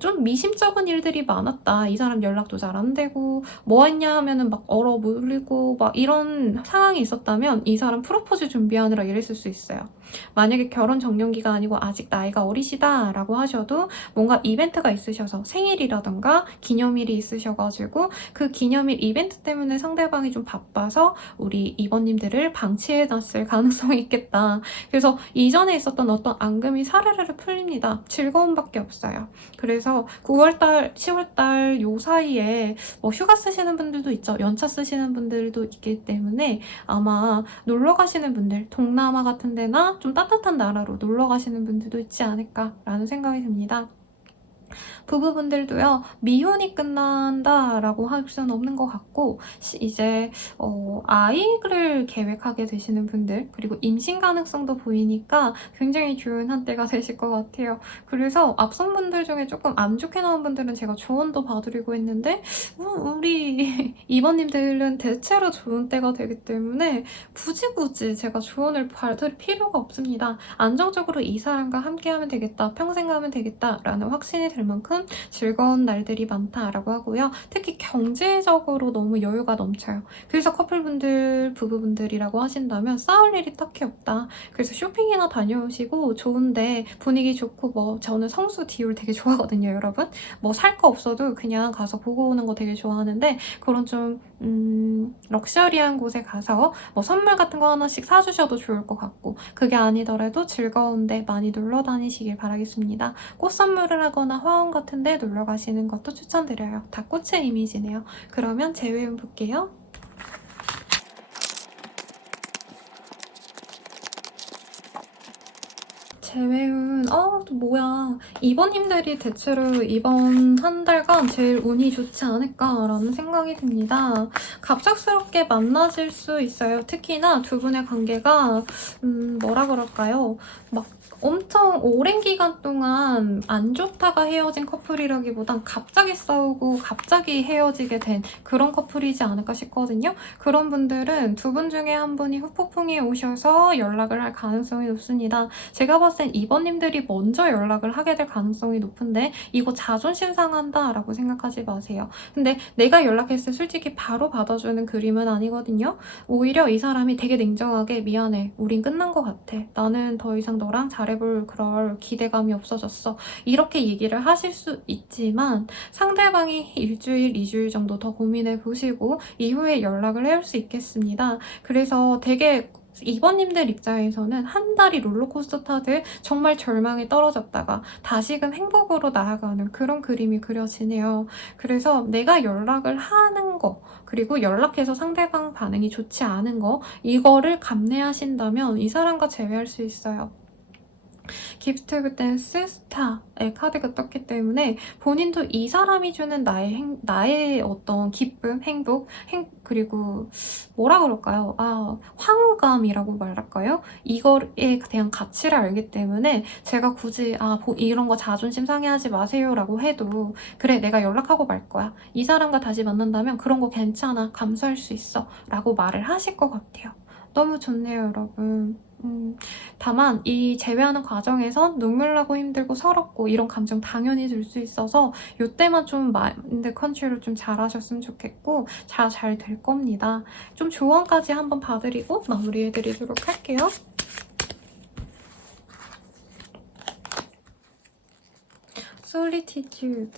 좀 미심쩍은 일들이 많았다. 이 사람 연락도 잘 안 되고 뭐 했냐 하면은 막 얼어물리고 막 이런 상황이 있었다면 이 사람 프로포즈 준비하느라 이랬을 수 있어요. 만약에 결혼 정년기가 아니고 아직 나이가 어리시다 라고 하셔도 뭔가 이벤트가 있으셔서 생일이라던가 기념일이 있으셔가지고 그 기념일 이벤트 때문에 상대방이 좀 바빠서 우리 이번님들을 방치해놨을 가능성이 있겠다. 그래서 이전에 있었던 어떤 앙금이 사르르르 풀립니다. 즐거움밖에 없어요. 그래서 9월달, 10월달 요 사이에 휴가 쓰시는 분들도 있죠. 연차 쓰시는 분들도 있기 때문에 아마 놀러 가시는 분들, 동남아 같은 데나 좀 따뜻한 나라로 놀러 가시는 분들도 있지 않을까라는 생각이 듭니다. 부부분들도요, 미혼이 끝난다라고 할 수는 없는 것 같고, 이제 아이를 계획하게 되시는 분들, 그리고 임신 가능성도 보이니까 굉장히 좋은 한때가 되실 것 같아요. 그래서 앞선 분들 중에 조금 안 좋게 나온 분들은 제가 조언도 봐드리고 있는데 우리 이번님들은 대체로 좋은 때가 되기 때문에 굳이 제가 조언을 받을 필요가 없습니다. 안정적으로 이 사람과 함께하면 되겠다, 평생 가면 되겠다라는 확신이 들 만큼 즐거운 날들이 많다라고 하고요. 특히 경제적으로 너무 여유가 넘쳐요. 그래서 커플분들, 부부분들이라고 하신다면 싸울 일이 딱히 없다. 그래서 쇼핑이나 다녀오시고 좋은데 분위기 좋고 저는 성수 디올 되게 좋아하거든요, 여러분. 살 거 없어도 그냥 가서 보고 오는 거 되게 좋아하는데 그런 좀 럭셔리한 곳에 가서 선물 같은 거 하나씩 사주셔도 좋을 것 같고, 그게 아니더라도 즐거운데 많이 놀러 다니시길 바라겠습니다. 꽃 선물을 하거나 화원 같은 데 놀러 가시는 것도 추천드려요. 다 꽃의 이미지네요. 그러면 재회음 볼게요. 재회운, 또 뭐야. 2번님들이 대체로 이번 한 달간 제일 운이 좋지 않을까라는 생각이 듭니다. 갑작스럽게 만나질 수 있어요. 특히나 두 분의 관계가, 뭐라 그럴까요? 막 엄청 오랜 기간 동안 안 좋다가 헤어진 커플이라기보단 갑자기 싸우고 갑자기 헤어지게 된 그런 커플이지 않을까 싶거든요. 그런 분들은 두 분 중에 한 분이 후폭풍이 오셔서 연락을 할 가능성이 높습니다. 제가 봤을 땐 2번님들이 먼저 연락을 하게 될 가능성이 높은데 이거 자존심 상한다 라고 생각하지 마세요. 근데 내가 연락했을 때 솔직히 바로 받아주는 그림은 아니거든요. 오히려 이 사람이 되게 냉정하게 미안해. 우린 끝난 것 같아. 나는 더 이상 너랑 잘해볼 그럴 기대감이 없어졌어. 이렇게 얘기를 하실 수 있지만 상대방이 일주일, 2주일 정도 더 고민해 보시고 이후에 연락을 해올 수 있겠습니다. 그래서 되게 2번님들 입장에서는 한 달이 롤러코스터 타듯 정말 절망에 떨어졌다가 다시금 행복으로 나아가는 그런 그림이 그려지네요. 그래서 내가 연락을 하는 거 그리고 연락해서 상대방 반응이 좋지 않은 거 이거를 감내하신다면 이 사람과 재회할 수 있어요. 기프트 오브 댄스 스타의 카드가 떴기 때문에 본인도 이 사람이 주는 나의 어떤 기쁨, 행복, 그리고 뭐라 그럴까요? 황홀감이라고 말할까요? 이거에 대한 가치를 알기 때문에 제가 굳이 이런 거 자존심 상해하지 마세요 라고 해도 그래 내가 연락하고 말 거야. 이 사람과 다시 만난다면 그런 거 괜찮아. 감수할 수 있어. 라고 말을 하실 것 같아요. 너무 좋네요, 여러분. 다만 이 재회하는 과정에선 눈물 나고 힘들고 서럽고 이런 감정 당연히 들 수 있어서 이때만 좀 마인드 컨트롤 좀 잘하셨으면 좋겠고 잘 될 겁니다. 좀 조언까지 한번 봐드리고 마무리해드리도록 할게요. Solitude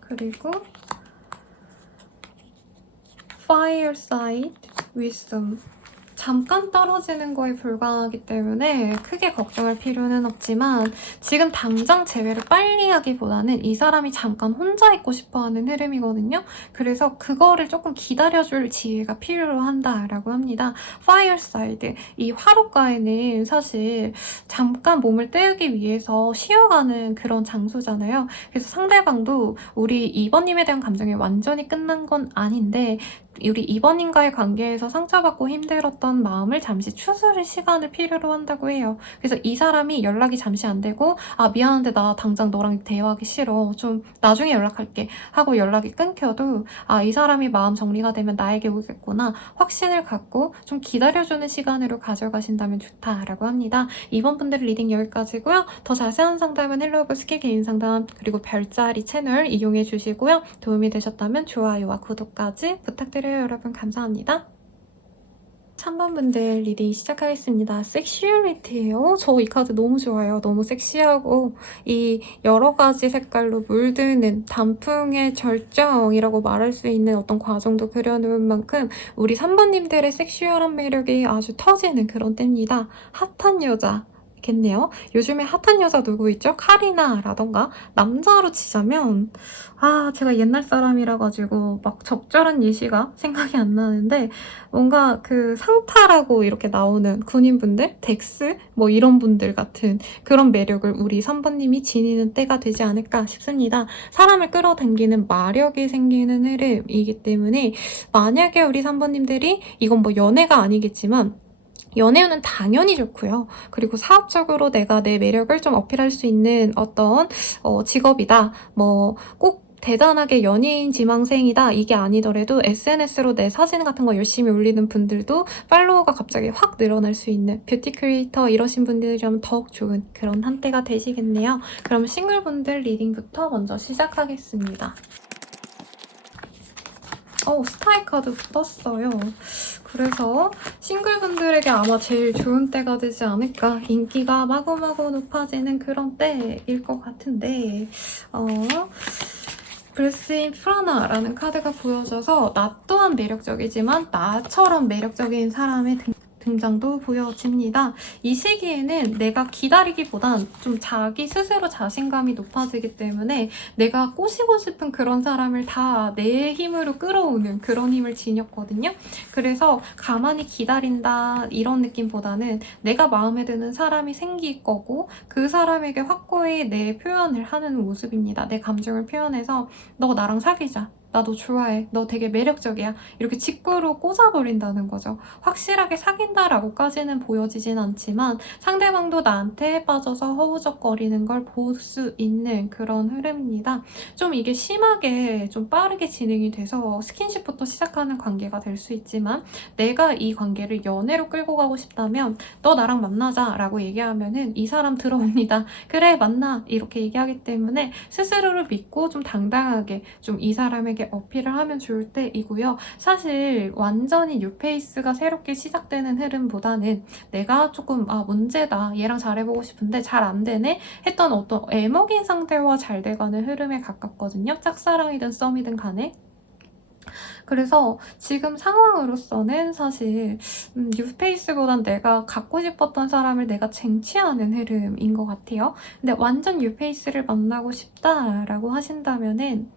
그리고 Fireside Wisdom 잠깐 떨어지는 거에 불과하기 때문에 크게 걱정할 필요는 없지만 지금 당장 재회를 빨리 하기보다는 이 사람이 잠깐 혼자 있고 싶어하는 흐름이거든요. 그래서 그거를 조금 기다려줄 지혜가 필요한다라고 합니다. Fireside, 이 화로가에는 사실 잠깐 몸을 때우기 위해서 쉬어가는 그런 장소잖아요. 그래서 상대방도 우리 2번님에 대한 감정이 완전히 끝난 건 아닌데 우리 2번님과의 관계에서 상처받고 힘들었던 마음을 잠시 추스릴 시간을 필요로 한다고 해요. 그래서 이 사람이 연락이 잠시 안 되고 미안한데 나 당장 너랑 대화하기 싫어. 좀 나중에 연락할게 하고 연락이 끊겨도 이 사람이 마음 정리가 되면 나에게 오겠구나 확신을 갖고 좀 기다려주는 시간으로 가져가신다면 좋다라고 합니다. 2번 분들 리딩 여기까지고요. 더 자세한 상담은 헬로우브 스킬 개인 상담 그리고 별자리 채널 이용해 주시고요. 도움이 되셨다면 좋아요와 구독까지 부탁드려요. 여러분 감사합니다. 3번 분들 리딩 시작하겠습니다. 섹슈얼리티예요. 저 이 카드 너무 좋아요. 너무 섹시하고 이 여러 가지 색깔로 물드는 단풍의 절정이라고 말할 수 있는 어떤 과정도 그려놓은 만큼 우리 3번님들의 섹슈얼한 매력이 아주 터지는 그런 때입니다. 핫한 여자. 겠네요. 요즘에 핫한 여자 누구 있죠? 카리나라던가 남자로 치자면 제가 옛날 사람이라 가지고 막 적절한 예시가 생각이 안 나는데 뭔가 그 상타라고 이렇게 나오는 군인분들, 덱스 뭐 이런 분들 같은 그런 매력을 우리 3번님이 지니는 때가 되지 않을까 싶습니다. 사람을 끌어당기는 마력이 생기는 흐름이기 때문에 만약에 우리 3번님들이 이건 뭐 연애가 아니겠지만 연애운은 당연히 좋고요. 그리고 사업적으로 내가 내 매력을 좀 어필할 수 있는 어떤 직업이다. 뭐 꼭 대단하게 연예인 지망생이다 이게 아니더라도 SNS로 내 사진 같은 거 열심히 올리는 분들도 팔로워가 갑자기 확 늘어날 수 있는 뷰티 크리에이터 이러신 분들이라면 더욱 좋은 그런 한때가 되시겠네요. 그럼 싱글분들 리딩부터 먼저 시작하겠습니다. 스타일 카드 떴어요. 그래서 싱글분들에게 아마 제일 좋은 때가 되지 않을까. 인기가 마구마구 높아지는 그런 때일 것 같은데 브레스인 프라나라는 카드가 보여져서 나 또한 매력적이지만 나처럼 매력적인 사람의 등장도 보여집니다. 이 시기에는 내가 기다리기보단 좀 자기 스스로 자신감이 높아지기 때문에 내가 꼬시고 싶은 그런 사람을 다 내 힘으로 끌어오는 그런 힘을 지녔거든요. 그래서 가만히 기다린다 이런 느낌보다는 내가 마음에 드는 사람이 생길 거고 그 사람에게 확고히 내 표현을 하는 모습입니다. 내 감정을 표현해서 너 나랑 사귀자. 나 너 좋아해. 너 되게 매력적이야. 이렇게 직구로 꽂아버린다는 거죠. 확실하게 사귄다라고까지는 보여지진 않지만 상대방도 나한테 빠져서 허우적거리는 걸 볼 수 있는 그런 흐름입니다. 좀 이게 심하게 좀 빠르게 진행이 돼서 스킨십부터 시작하는 관계가 될 수 있지만 내가 이 관계를 연애로 끌고 가고 싶다면 너 나랑 만나자 라고 얘기하면은 이 사람 들어옵니다. 그래 만나 이렇게 얘기하기 때문에 스스로를 믿고 좀 당당하게 좀 이 사람에게 어필을 하면 좋을 때이고요. 사실 완전히 뉴페이스가 새롭게 시작되는 흐름보다는 내가 조금 문제다 얘랑 잘해보고 싶은데 잘 안 되네 했던 어떤 애먹인 상태와 잘 돼가는 흐름에 가깝거든요. 짝사랑이든 썸이든 간에. 그래서 지금 상황으로서는 사실 뉴페이스보단 내가 갖고 싶었던 사람을 내가 쟁취하는 흐름인 것 같아요. 근데 완전 뉴페이스를 만나고 싶다라고 하신다면은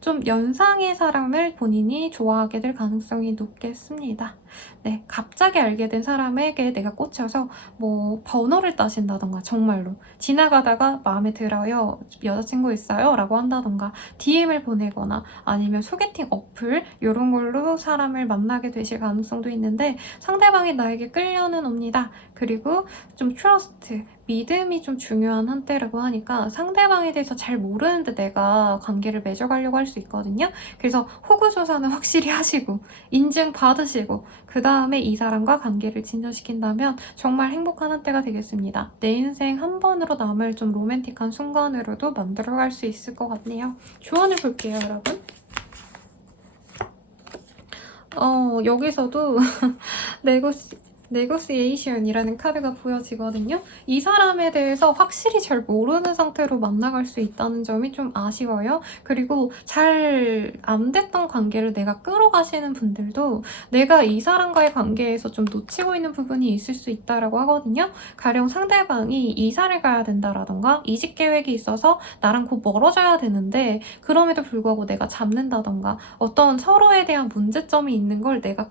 좀 연상의 사람을 본인이 좋아하게 될 가능성이 높겠습니다. 네, 갑자기 알게 된 사람에게 내가 꽂혀서 뭐 번호를 따신다던가 정말로 지나가다가 마음에 들어요, 여자친구 있어요? 라고 한다던가 DM을 보내거나 아니면 소개팅 어플 이런 걸로 사람을 만나게 되실 가능성도 있는데 상대방이 나에게 끌려는 옵니다. 그리고 좀 트러스트, 믿음이 좀 중요한 한때라고 하니까 상대방에 대해서 잘 모르는데 내가 관계를 맺어가려고 할 수 있거든요. 그래서 호구조사는 확실히 하시고 인증 받으시고 그 다음에 이 사람과 관계를 진전시킨다면 정말 행복한 한때가 되겠습니다. 내 인생 한 번으로 남을 좀 로맨틱한 순간으로도 만들어갈 수 있을 것 같네요. 조언을 볼게요, 여러분. 여기서도 네고시에이션이라는 카드가 보여지거든요. 이 사람에 대해서 확실히 잘 모르는 상태로 만나갈 수 있다는 점이 좀 아쉬워요. 그리고 잘 안 됐던 관계를 내가 끌어가시는 분들도 내가 이 사람과의 관계에서 좀 놓치고 있는 부분이 있을 수 있다라고 하거든요. 가령 상대방이 이사를 가야 된다라던가 이직 계획이 있어서 나랑 곧 멀어져야 되는데 그럼에도 불구하고 내가 잡는다던가 어떤 서로에 대한 문제점이 있는 걸 내가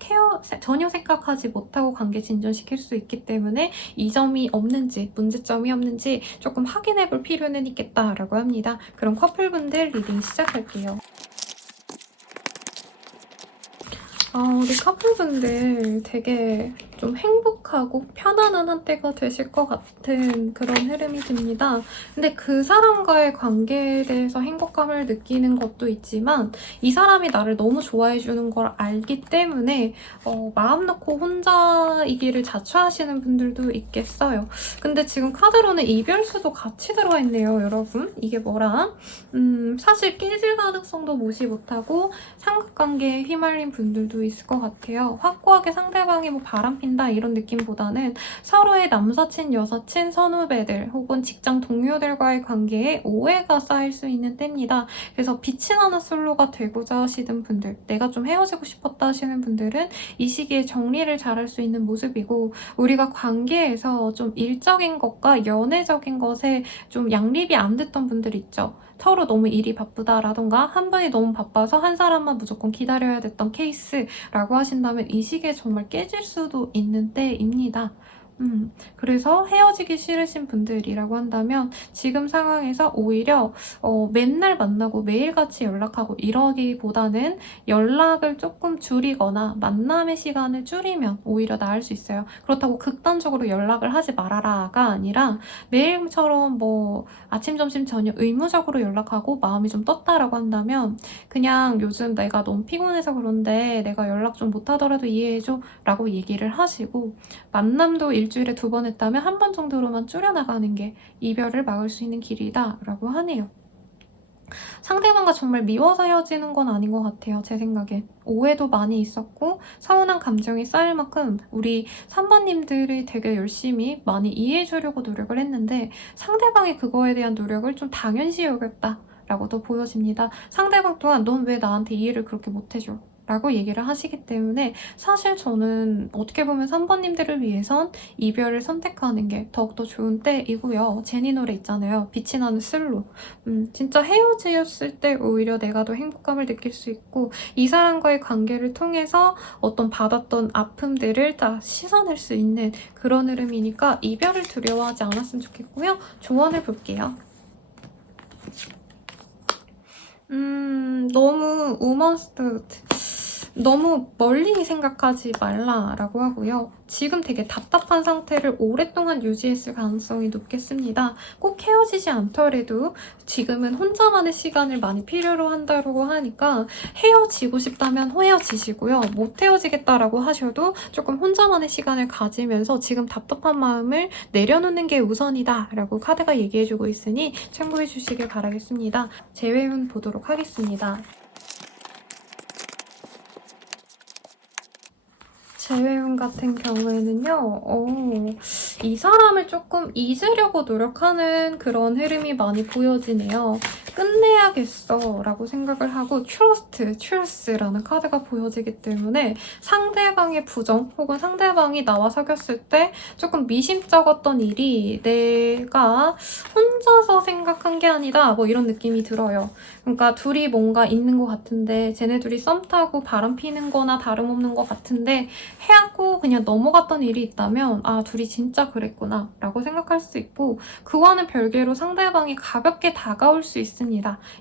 전혀 생각하지 못하고 관계 진전시킬 수 있기 때문에 이 점이 없는지 문제점이 없는지 조금 확인해 볼 필요는 있겠다라고 합니다. 그럼 커플분들 리딩 시작할게요. 우리 커플분들 되게 좀 행복하고 편안한 한때가 되실 것 같은 그런 흐름이 듭니다. 근데 그 사람과의 관계에 대해서 행복감을 느끼는 것도 있지만 이 사람이 나를 너무 좋아해주는 걸 알기 때문에 마음 놓고 혼자이기를 자처하시는 분들도 있겠어요. 근데 지금 카드로는 이별수도 같이 들어와 있네요, 여러분. 이게 뭐라? 사실 깨질 가능성도 무시 못하고 삼각관계에 휘말린 분들도 있을 것 같아요. 확고하게 상대방이 뭐 바람핀다 이런 느낌보다는 서로의 남사친, 여사친, 선후배들 혹은 직장 동료들과의 관계에 오해가 쌓일 수 있는 때입니다. 그래서 빛이 나는 솔로가 되고자 하시는 분들, 내가 좀 헤어지고 싶었다 하시는 분들은 이 시기에 정리를 잘할 수 있는 모습이고 우리가 관계에서 좀 일적인 것과 연애적인 것에 좀 양립이 안 됐던 분들 있죠. 서로 너무 일이 바쁘다라던가 한 분이 너무 바빠서 한 사람만 무조건 기다려야 됐던 케이스라고 하신다면 이 시기에 정말 깨질 수도 있는 때입니다. 그래서 헤어지기 싫으신 분들이라고 한다면 지금 상황에서 오히려 맨날 만나고 매일같이 연락하고 이러기보다는 연락을 조금 줄이거나 만남의 시간을 줄이면 오히려 나을 수 있어요. 그렇다고 극단적으로 연락을 하지 말아라가 아니라 매일처럼 뭐 아침, 점심, 저녁 의무적으로 연락하고 마음이 좀 떴다라고 한다면 그냥 요즘 내가 너무 피곤해서 그런데 내가 연락 좀 못하더라도 이해해줘 라고 얘기를 하시고 만남도 일주일에 2번 했다면 한 번 정도로만 줄여나가는 게 이별을 막을 수 있는 길이다 라고 하네요. 상대방과 정말 미워서 헤어지는 건 아닌 것 같아요. 제 생각에. 오해도 많이 있었고 서운한 감정이 쌓일 만큼 우리 3번님들이 되게 열심히 많이 이해해주려고 노력을 했는데 상대방이 그거에 대한 노력을 좀 당연시 여겼다 라고도 보여집니다. 상대방 또한 넌 왜 나한테 이해를 그렇게 못해줘? 라고 얘기를 하시기 때문에 사실 저는 어떻게 보면 3번님들을 위해선 이별을 선택하는 게 더욱더 좋은 때이고요. 제니 노래 있잖아요. 빛이 나는 슬로. 진짜 헤어지었을 때 오히려 내가 더 행복감을 느낄 수 있고 이 사람과의 관계를 통해서 어떤 받았던 아픔들을 다 씻어낼 수 있는 그런 흐름이니까 이별을 두려워하지 않았으면 좋겠고요. 조언을 볼게요. 너무 우먼스드 너무 멀리 생각하지 말라라고 하고요. 지금 되게 답답한 상태를 오랫동안 유지했을 가능성이 높겠습니다. 꼭 헤어지지 않더라도 지금은 혼자만의 시간을 많이 필요로 한다고 하니까 헤어지고 싶다면 헤어지시고요. 못 헤어지겠다라고 하셔도 조금 혼자만의 시간을 가지면서 지금 답답한 마음을 내려놓는 게 우선이다 라고 카드가 얘기해주고 있으니 참고해 주시길 바라겠습니다. 재회운 보도록 하겠습니다. 재회운 같은 경우에는요, 이 사람을 조금 잊으려고 노력하는 그런 흐름이 많이 보여지네요. 끝내야겠어 라고 생각을 하고 truth라는 카드가 보여지기 때문에 상대방의 부정 혹은 상대방이 나와 사귀었을 때 조금 미심쩍었던 일이 내가 혼자서 생각한 게 아니다 뭐 이런 느낌이 들어요. 그러니까 둘이 뭔가 있는 것 같은데 쟤네 둘이 썸 타고 바람 피는 거나 다름없는 것 같은데 해하고 그냥 넘어갔던 일이 있다면 아 둘이 진짜 그랬구나 라고 생각할 수 있고 그와는 별개로 상대방이 가볍게 다가올 수 있습니다.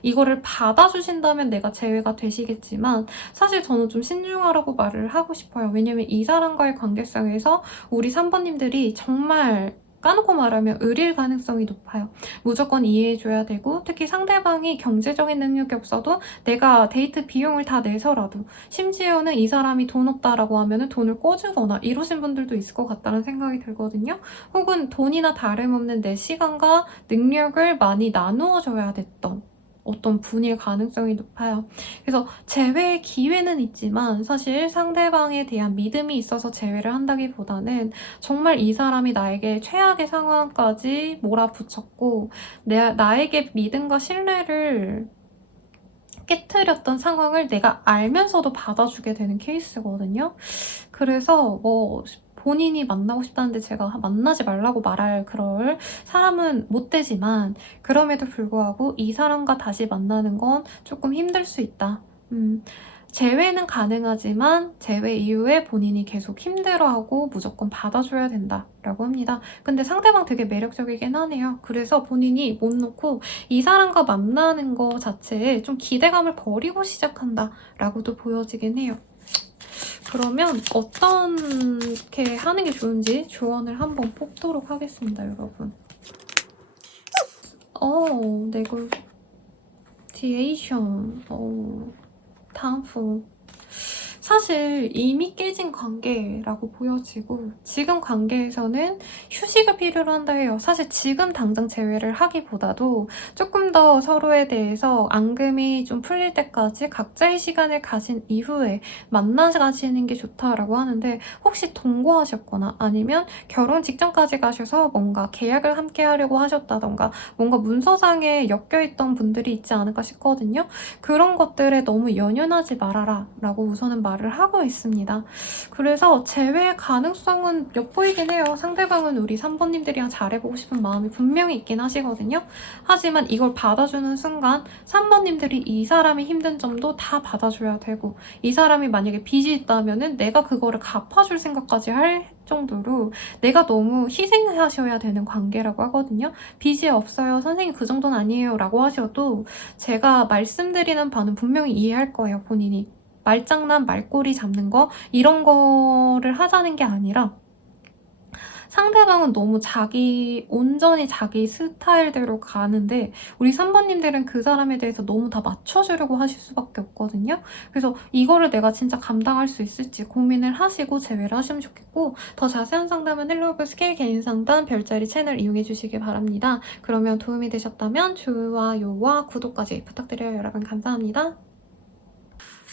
이거를 받아주신다면 내가 제외가 되시겠지만 사실 저는 좀 신중하라고 말을 하고 싶어요. 왜냐면 이 사람과의 관계성에서 우리 3번님들이 정말 까놓고 말하면 의릴 가능성이 높아요. 무조건 이해해줘야 되고 특히 상대방이 경제적인 능력이 없어도 내가 데이트 비용을 다 내서라도 심지어는 이 사람이 돈 없다라고 하면 돈을 꿔주거나 이러신 분들도 있을 것 같다는 생각이 들거든요. 혹은 돈이나 다름없는 내 시간과 능력을 많이 나누어줘야 됐던 어떤 분일 가능성이 높아요. 그래서 재회의 기회는 있지만 사실 상대방에 대한 믿음이 있어서 재회를 한다기보다는 정말 이 사람이 나에게 최악의 상황까지 몰아붙였고 나에게 믿음과 신뢰를 깨트렸던 상황을 내가 알면서도 받아주게 되는 케이스거든요. 그래서 뭐 본인이 만나고 싶다는데 제가 만나지 말라고 말할 그럴 사람은 못 되지만 그럼에도 불구하고 이 사람과 다시 만나는 건 조금 힘들 수 있다. 재회는 가능하지만 재회 이후에 본인이 계속 힘들어하고 무조건 받아줘야 된다라고 합니다. 근데 상대방 되게 매력적이긴 하네요. 그래서 본인이 못 놓고 이 사람과 만나는 거 자체에 좀 기대감을 버리고 시작한다라고도 보여지긴 해요. 그러면 어떻게 하는 게 좋은지 조언을 한번 뽑도록 하겠습니다, 여러분. 네고티에이션. 다음품. 사실 이미 깨진 관계라고 보여지고 지금 관계에서는 휴식을 필요로 한다 해요. 사실 지금 당장 재회를 하기보다도 조금 더 서로에 대해서 앙금이 좀 풀릴 때까지 각자의 시간을 가진 이후에 만나가시는 게 좋다라고 하는데 혹시 동거하셨거나 아니면 결혼 직전까지 가셔서 뭔가 계약을 함께 하려고 하셨다던가 뭔가 문서상에 엮여있던 분들이 있지 않을까 싶거든요. 그런 것들에 너무 연연하지 말아라 라고 우선은 말을 하고 있습니다. 그래서 재회 가능성은 엿보이긴 해요. 상대방은 우리 3번님들이랑 잘해보고 싶은 마음이 분명히 있긴 하시거든요. 하지만 이걸 받아주는 순간 3번님들이 이 사람이 힘든 점도 다 받아줘야 되고 이 사람이 만약에 빚이 있다면 내가 그거를 갚아줄 생각까지 할 정도로 내가 너무 희생하셔야 되는 관계라고 하거든요. 빚이 없어요. 선생님 그 정도는 아니에요. 라고 하셔도 제가 말씀드리는 바는 분명히 이해할 거예요. 본인이. 말장난, 말꼬리 잡는 거 이런 거를 하자는 게 아니라 상대방은 너무 온전히 자기 스타일대로 가는데 우리 3번님들은 그 사람에 대해서 너무 다 맞춰주려고 하실 수밖에 없거든요. 그래서 이거를 내가 진짜 감당할 수 있을지 고민을 하시고 재회를 하시면 좋겠고 더 자세한 상담은 헬로우브 스케일 개인 상담 별자리 채널 이용해 주시길 바랍니다. 그러면 도움이 되셨다면 좋아요와 구독까지 부탁드려요. 여러분 감사합니다.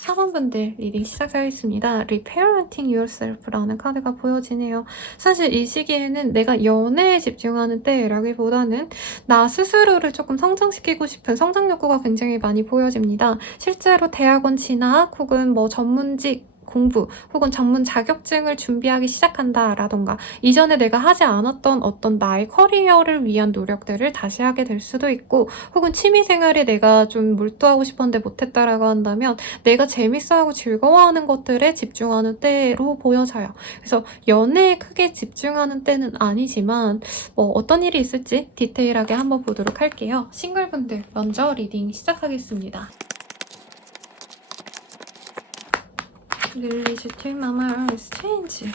4번분들 리딩 시작하겠습니다. Reparenting Yourself라는 카드가 보여지네요. 사실 이 시기에는 내가 연애에 집중하는 때라기보다는 나 스스로를 조금 성장시키고 싶은 성장 욕구가 굉장히 많이 보여집니다. 실제로 대학원 진학 혹은 뭐 전문직 공부 혹은 전문 자격증을 준비하기 시작한다라던가 이전에 내가 하지 않았던 어떤 나의 커리어를 위한 노력들을 다시 하게 될 수도 있고 혹은 취미생활에 내가 좀 몰두하고 싶었는데 못했다라고 한다면 내가 재밌어하고 즐거워하는 것들에 집중하는 때로 보여져요. 그래서 연애에 크게 집중하는 때는 아니지만 뭐 어떤 일이 있을지 디테일하게 한번 보도록 할게요. 싱글분들 먼저 리딩 시작하겠습니다. Release to mama exchange.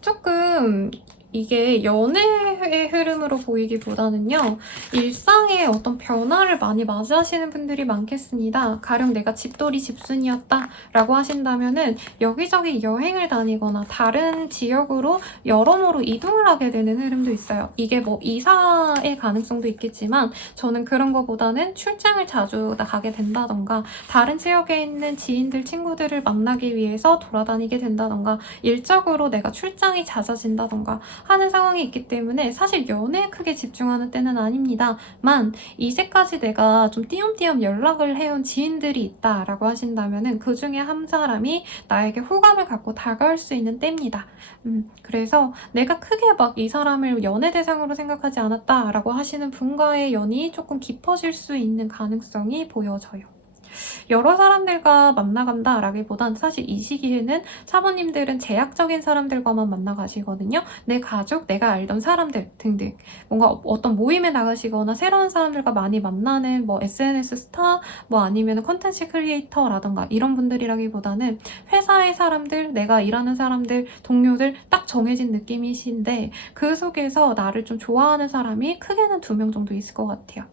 조금 이게 연애의 흐름으로 보이기보다는요. 일상의 어떤 변화를 많이 맞이하시는 분들이 많겠습니다. 가령 내가 집돌이 집순이었다 라고 하신다면은 여기저기 여행을 다니거나 다른 지역으로 여러모로 이동을 하게 되는 흐름도 있어요. 이게 뭐 이사의 가능성도 있겠지만 저는 그런 거보다는 출장을 자주 가게 된다던가 다른 지역에 있는 지인들, 친구들을 만나기 위해서 돌아다니게 된다던가 일적으로 내가 출장이 잦아진다던가 하는 상황이 있기 때문에 사실 연애에 크게 집중하는 때는 아닙니다만 이제까지 내가 좀 띄엄띄엄 연락을 해온 지인들이 있다라고 하신다면은 그 중에 한 사람이 나에게 호감을 갖고 다가올 수 있는 때입니다. 그래서 내가 크게 막 이 사람을 연애 대상으로 생각하지 않았다라고 하시는 분과의 연이 조금 깊어질 수 있는 가능성이 보여져요. 여러 사람들과 만나간다 라기보단 사실 이 시기에는 사모님들은 제약적인 사람들과만 만나가시거든요. 내 가족, 내가 알던 사람들 등등 뭔가 어떤 모임에 나가시거나 새로운 사람들과 많이 만나는 뭐 SNS 스타 뭐 아니면 컨텐츠 크리에이터라던가 이런 분들이라기보다는 회사의 사람들, 내가 일하는 사람들, 동료들 딱 정해진 느낌이신데 그 속에서 나를 좀 좋아하는 사람이 크게는 2명 정도 있을 것 같아요.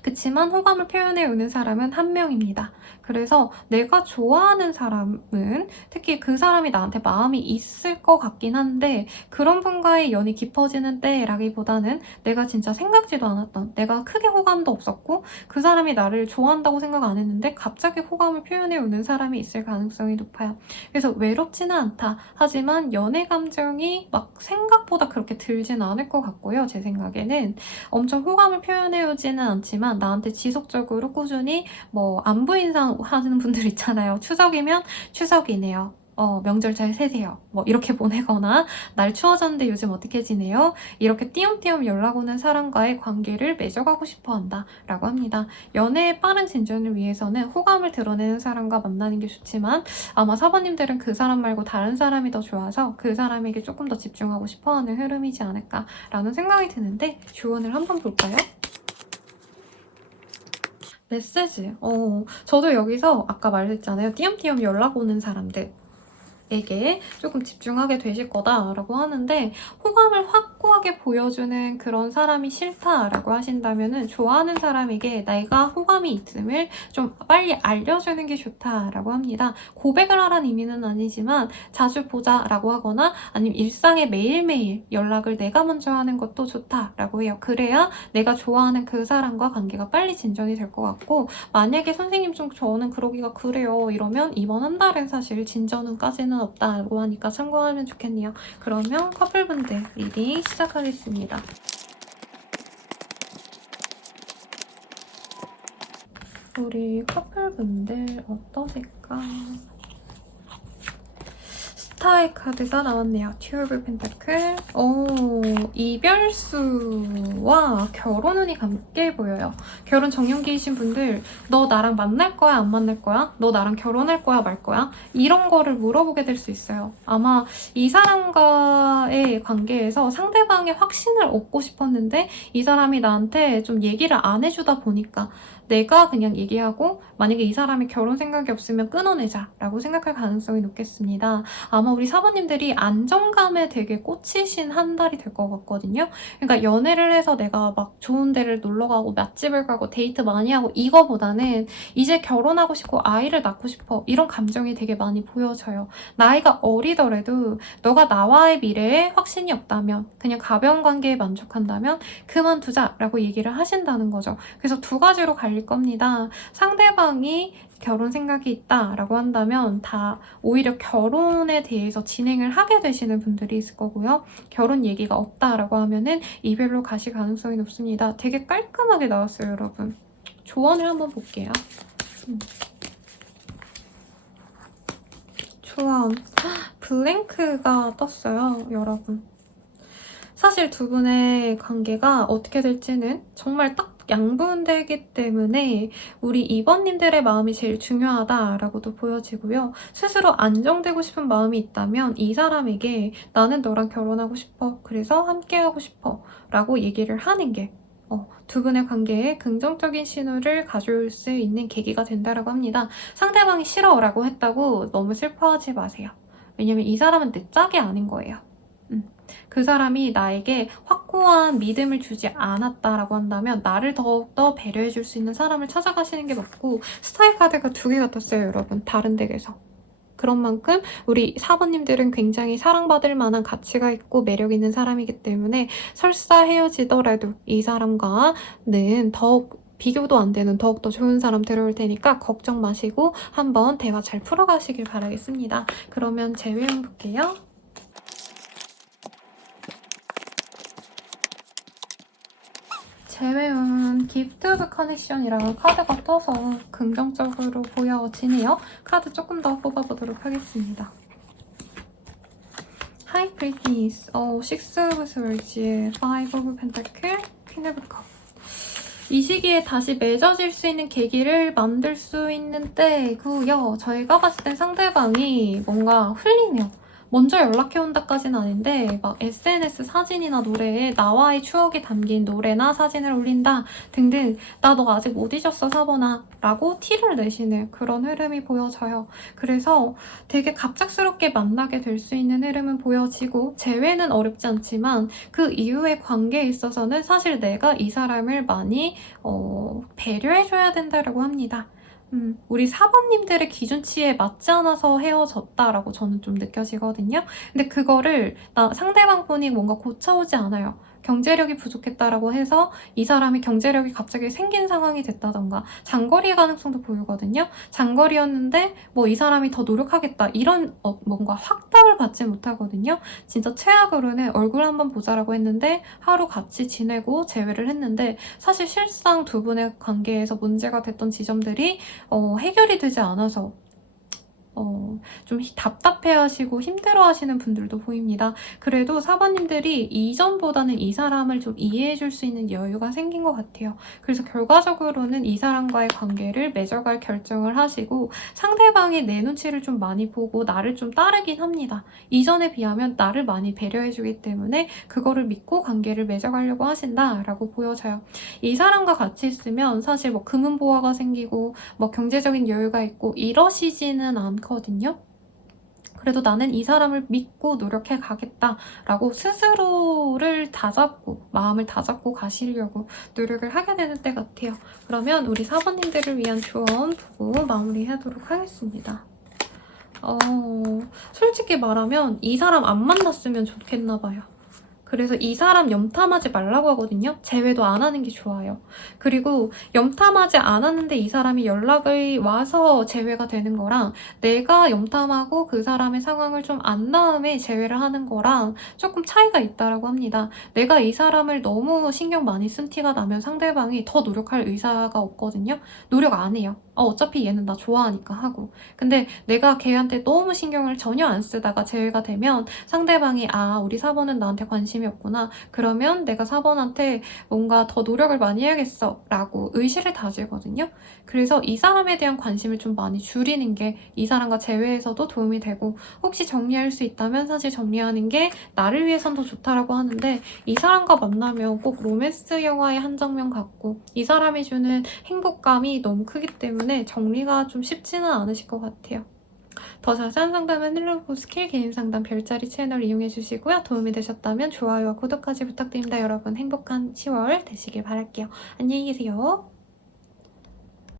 그치만 호감을 표현해 오는 사람은 한 명입니다. 그래서 내가 좋아하는 사람은 특히 그 사람이 나한테 마음이 있을 것 같긴 한데 그런 분과의 연이 깊어지는 때라기보다는 내가 진짜 생각지도 않았던 내가 크게 호감도 없었고 그 사람이 나를 좋아한다고 생각 안 했는데 갑자기 호감을 표현해 오는 사람이 있을 가능성이 높아요. 그래서 외롭지는 않다. 하지만 연애 감정이 막 생각보다 그렇게 들진 않을 것 같고요. 제 생각에는 엄청 호감을 표현해 오지는 않지만 나한테 지속적으로 꾸준히 뭐 안부 인사하는 분들 있잖아요. 추석이면 추석이네요. 명절 잘 세세요. 뭐 이렇게 보내거나 날 추워졌는데 요즘 어떻게 지내요? 이렇게 띄엄띄엄 연락 오는 사람과의 관계를 맺어가고 싶어 한다 라고 합니다. 연애의 빠른 진전을 위해서는 호감을 드러내는 사람과 만나는 게 좋지만 아마 사모님들은 그 사람 말고 다른 사람이 더 좋아서 그 사람에게 조금 더 집중하고 싶어 하는 흐름이지 않을까라는 생각이 드는데 조언을 한번 볼까요? 메시지. 저도 여기서 아까 말했잖아요. 띄엄띄엄 연락 오는 사람들. 에게 조금 집중하게 되실 거다라고 하는데 호감을 확고하게 보여주는 그런 사람이 싫다라고 하신다면은 좋아하는 사람에게 내가 호감이 있음을 좀 빨리 알려주는 게 좋다라고 합니다. 고백을 하라는 의미는 아니지만 자주 보자라고 하거나 아니면 일상에 매일매일 연락을 내가 먼저 하는 것도 좋다라고 해요. 그래야 내가 좋아하는 그 사람과 관계가 빨리 진전이 될 것 같고 만약에 선생님 좀 저는 그러기가 그래요 이러면 이번 한 달은 사실 진전까지는 없다고 하니까 참고하면 좋겠네요. 그러면 커플분들 리딩 시작하겠습니다. 우리 커플분들 어떠실까? 스타의 카드가 나왔네요. 투 오브 펜타클. 이별수와 결혼 운이 함께 보여요. 결혼 정년기이신 분들 너 나랑 만날 거야 안 만날 거야? 너 나랑 결혼할 거야 말 거야? 이런 거를 물어보게 될 수 있어요. 아마 이 사람과의 관계에서 상대방의 확신을 얻고 싶었는데 이 사람이 나한테 좀 얘기를 안 해주다 보니까 내가 그냥 얘기하고 만약에 이 사람이 결혼 생각이 없으면 끊어내자 라고 생각할 가능성이 높겠습니다. 아마 우리 사모님들이 안정감에 되게 꽂히신 한 달이 될 것 같거든요. 그러니까 연애를 해서 내가 막 좋은 데를 놀러 가고 맛집을 가고 데이트 많이 하고 이거보다는 이제 결혼하고 싶고 아이를 낳고 싶어 이런 감정이 되게 많이 보여져요. 나이가 어리더라도 너가 나와의 미래에 확신이 없다면 그냥 가벼운 관계에 만족한다면 그만두자 라고 얘기를 하신다는 거죠. 그래서 두 가지로 갈릴 겁니다. 상대방이 결혼 생각이 있다라고 한다면 다 오히려 결혼에 대해서 진행을 하게 되시는 분들이 있을 거고요. 결혼 얘기가 없다라고 하면은 이별로 가실 가능성이 높습니다. 되게 깔끔하게 나왔어요, 여러분. 조언을 한번 볼게요. 조언. 블랭크가 떴어요, 여러분. 사실 두 분의 관계가 어떻게 될지는 정말 딱 양분되기 때문에 우리 2번님들의 마음이 제일 중요하다라고도 보여지고요. 스스로 안정되고 싶은 마음이 있다면 이 사람에게 나는 너랑 결혼하고 싶어. 그래서 함께하고 싶어. 라고 얘기를 하는 게 두 분의 관계에 긍정적인 신호를 가져올 수 있는 계기가 된다고 합니다. 상대방이 싫어라고 했다고 너무 슬퍼하지 마세요. 왜냐면 이 사람은 내 짝이 아닌 거예요. 그 사람이 나에게 확고한 믿음을 주지 않았다라고 한다면 나를 더욱더 배려해줄 수 있는 사람을 찾아가시는 게 맞고, 스타일 카드가 2개가 떴어요, 여러분. 다른 덱에서. 그런 만큼 우리 4번님들은 굉장히 사랑받을 만한 가치가 있고 매력 있는 사람이기 때문에 설사 헤어지더라도 이 사람과는 더욱 비교도 안 되는 더욱더 좋은 사람 들어올 테니까 걱정 마시고 한번 대화 잘 풀어가시길 바라겠습니다. 그러면 재회용 볼게요. 재회운 기프트 오브 커넥션이라는 카드가 떠서 긍정적으로 보여지네요. 카드 조금 더 뽑아보도록 하겠습니다. 하이 프리티니스, 식스 오브 스월즈, 파이브 오브 펜타클, 퀸 오브 컵. 이 시기에 다시 맺어질 수 있는 계기를 만들 수 있는 때고요. 저희가 봤을 땐 상대방이 뭔가 흘리네요. 먼저 연락해온다까지는 아닌데 막 SNS 사진이나 노래에 나와의 추억이 담긴 노래나 사진을 올린다 등등, 나 너 아직 못 잊었어 4번아 라고 티를 내시는 그런 흐름이 보여져요. 그래서 되게 갑작스럽게 만나게 될 수 있는 흐름은 보여지고, 재회는 어렵지 않지만 그 이후의 관계에 있어서는 사실 내가 이 사람을 많이 배려해줘야 된다고 합니다. 우리 4번님들의 기준치에 맞지 않아서 헤어졌다라고 저는 좀 느껴지거든요. 근데 그거를 상대방 분이 뭔가 고쳐오지 않아요. 경제력이 부족했다라고 해서 이 사람이 경제력이 갑자기 생긴 상황이 됐다던가 장거리 가능성도 보이거든요. 장거리였는데 뭐 이 사람이 더 노력하겠다 이런 뭔가 확답을 받지 못하거든요. 진짜 최악으로는 얼굴 한번 보자라고 했는데 하루 같이 지내고 재회를 했는데, 사실 실상 두 분의 관계에서 문제가 됐던 지점들이 해결이 되지 않아서 좀 답답해하시고 힘들어하시는 분들도 보입니다. 그래도 4번님들이 이전보다는 이 사람을 좀 이해해줄 수 있는 여유가 생긴 것 같아요. 그래서 결과적으로는 이 사람과의 관계를 맺어갈 결정을 하시고, 상대방이 내 눈치를 좀 많이 보고 나를 좀 따르긴 합니다. 이전에 비하면 나를 많이 배려해주기 때문에 그거를 믿고 관계를 맺어가려고 하신다라고 보여져요. 이 사람과 같이 있으면 사실 뭐 금은보화가 생기고 뭐 경제적인 여유가 있고 이러시지는 않거든요. 그래도 나는 이 사람을 믿고 노력해 가겠다라고 스스로를 다잡고 마음을 다잡고 가시려고 노력을 하게 되는 때 같아요. 그러면 우리 4번님들을 위한 조언 보고 마무리하도록 하겠습니다. 솔직히 말하면 이 사람 안 만났으면 좋겠나 봐요. 그래서 이 사람 염탐하지 말라고 하거든요. 재회도 안 하는 게 좋아요. 그리고 염탐하지 않았는데 이 사람이 연락이 와서 재회가 되는 거랑, 내가 염탐하고 그 사람의 상황을 좀 안 다음에 재회를 하는 거랑 조금 차이가 있다고 합니다. 내가 이 사람을 너무 신경 많이 쓴 티가 나면 상대방이 더 노력할 의사가 없거든요. 노력 안 해요. 어차피 얘는 나 좋아하니까 하고. 근데 내가 걔한테 너무 신경을 전혀 안 쓰다가 재회가 되면 상대방이 우리 4번은 나한테 관심이 없구나. 그러면 내가 4번한테 뭔가 더 노력을 많이 해야겠어 라고 의지를 다지거든요. 그래서 이 사람에 대한 관심을 좀 많이 줄이는 게 이 사람과 재회에서도 도움이 되고, 혹시 정리할 수 있다면 사실 정리하는 게 나를 위해선 더 좋다라고 하는데, 이 사람과 만나면 꼭 로맨스 영화의 한 장면 같고 이 사람이 주는 행복감이 너무 크기 때문에 정리가 좀 쉽지는 않으실 것 같아요. 더 자세한 상담은 헬로우 스킬 개인 상담 별자리 채널 이용해 주시고요. 도움이 되셨다면 좋아요와 구독까지 부탁드립니다. 여러분 행복한 10월 되시길 바랄게요. 안녕히 계세요.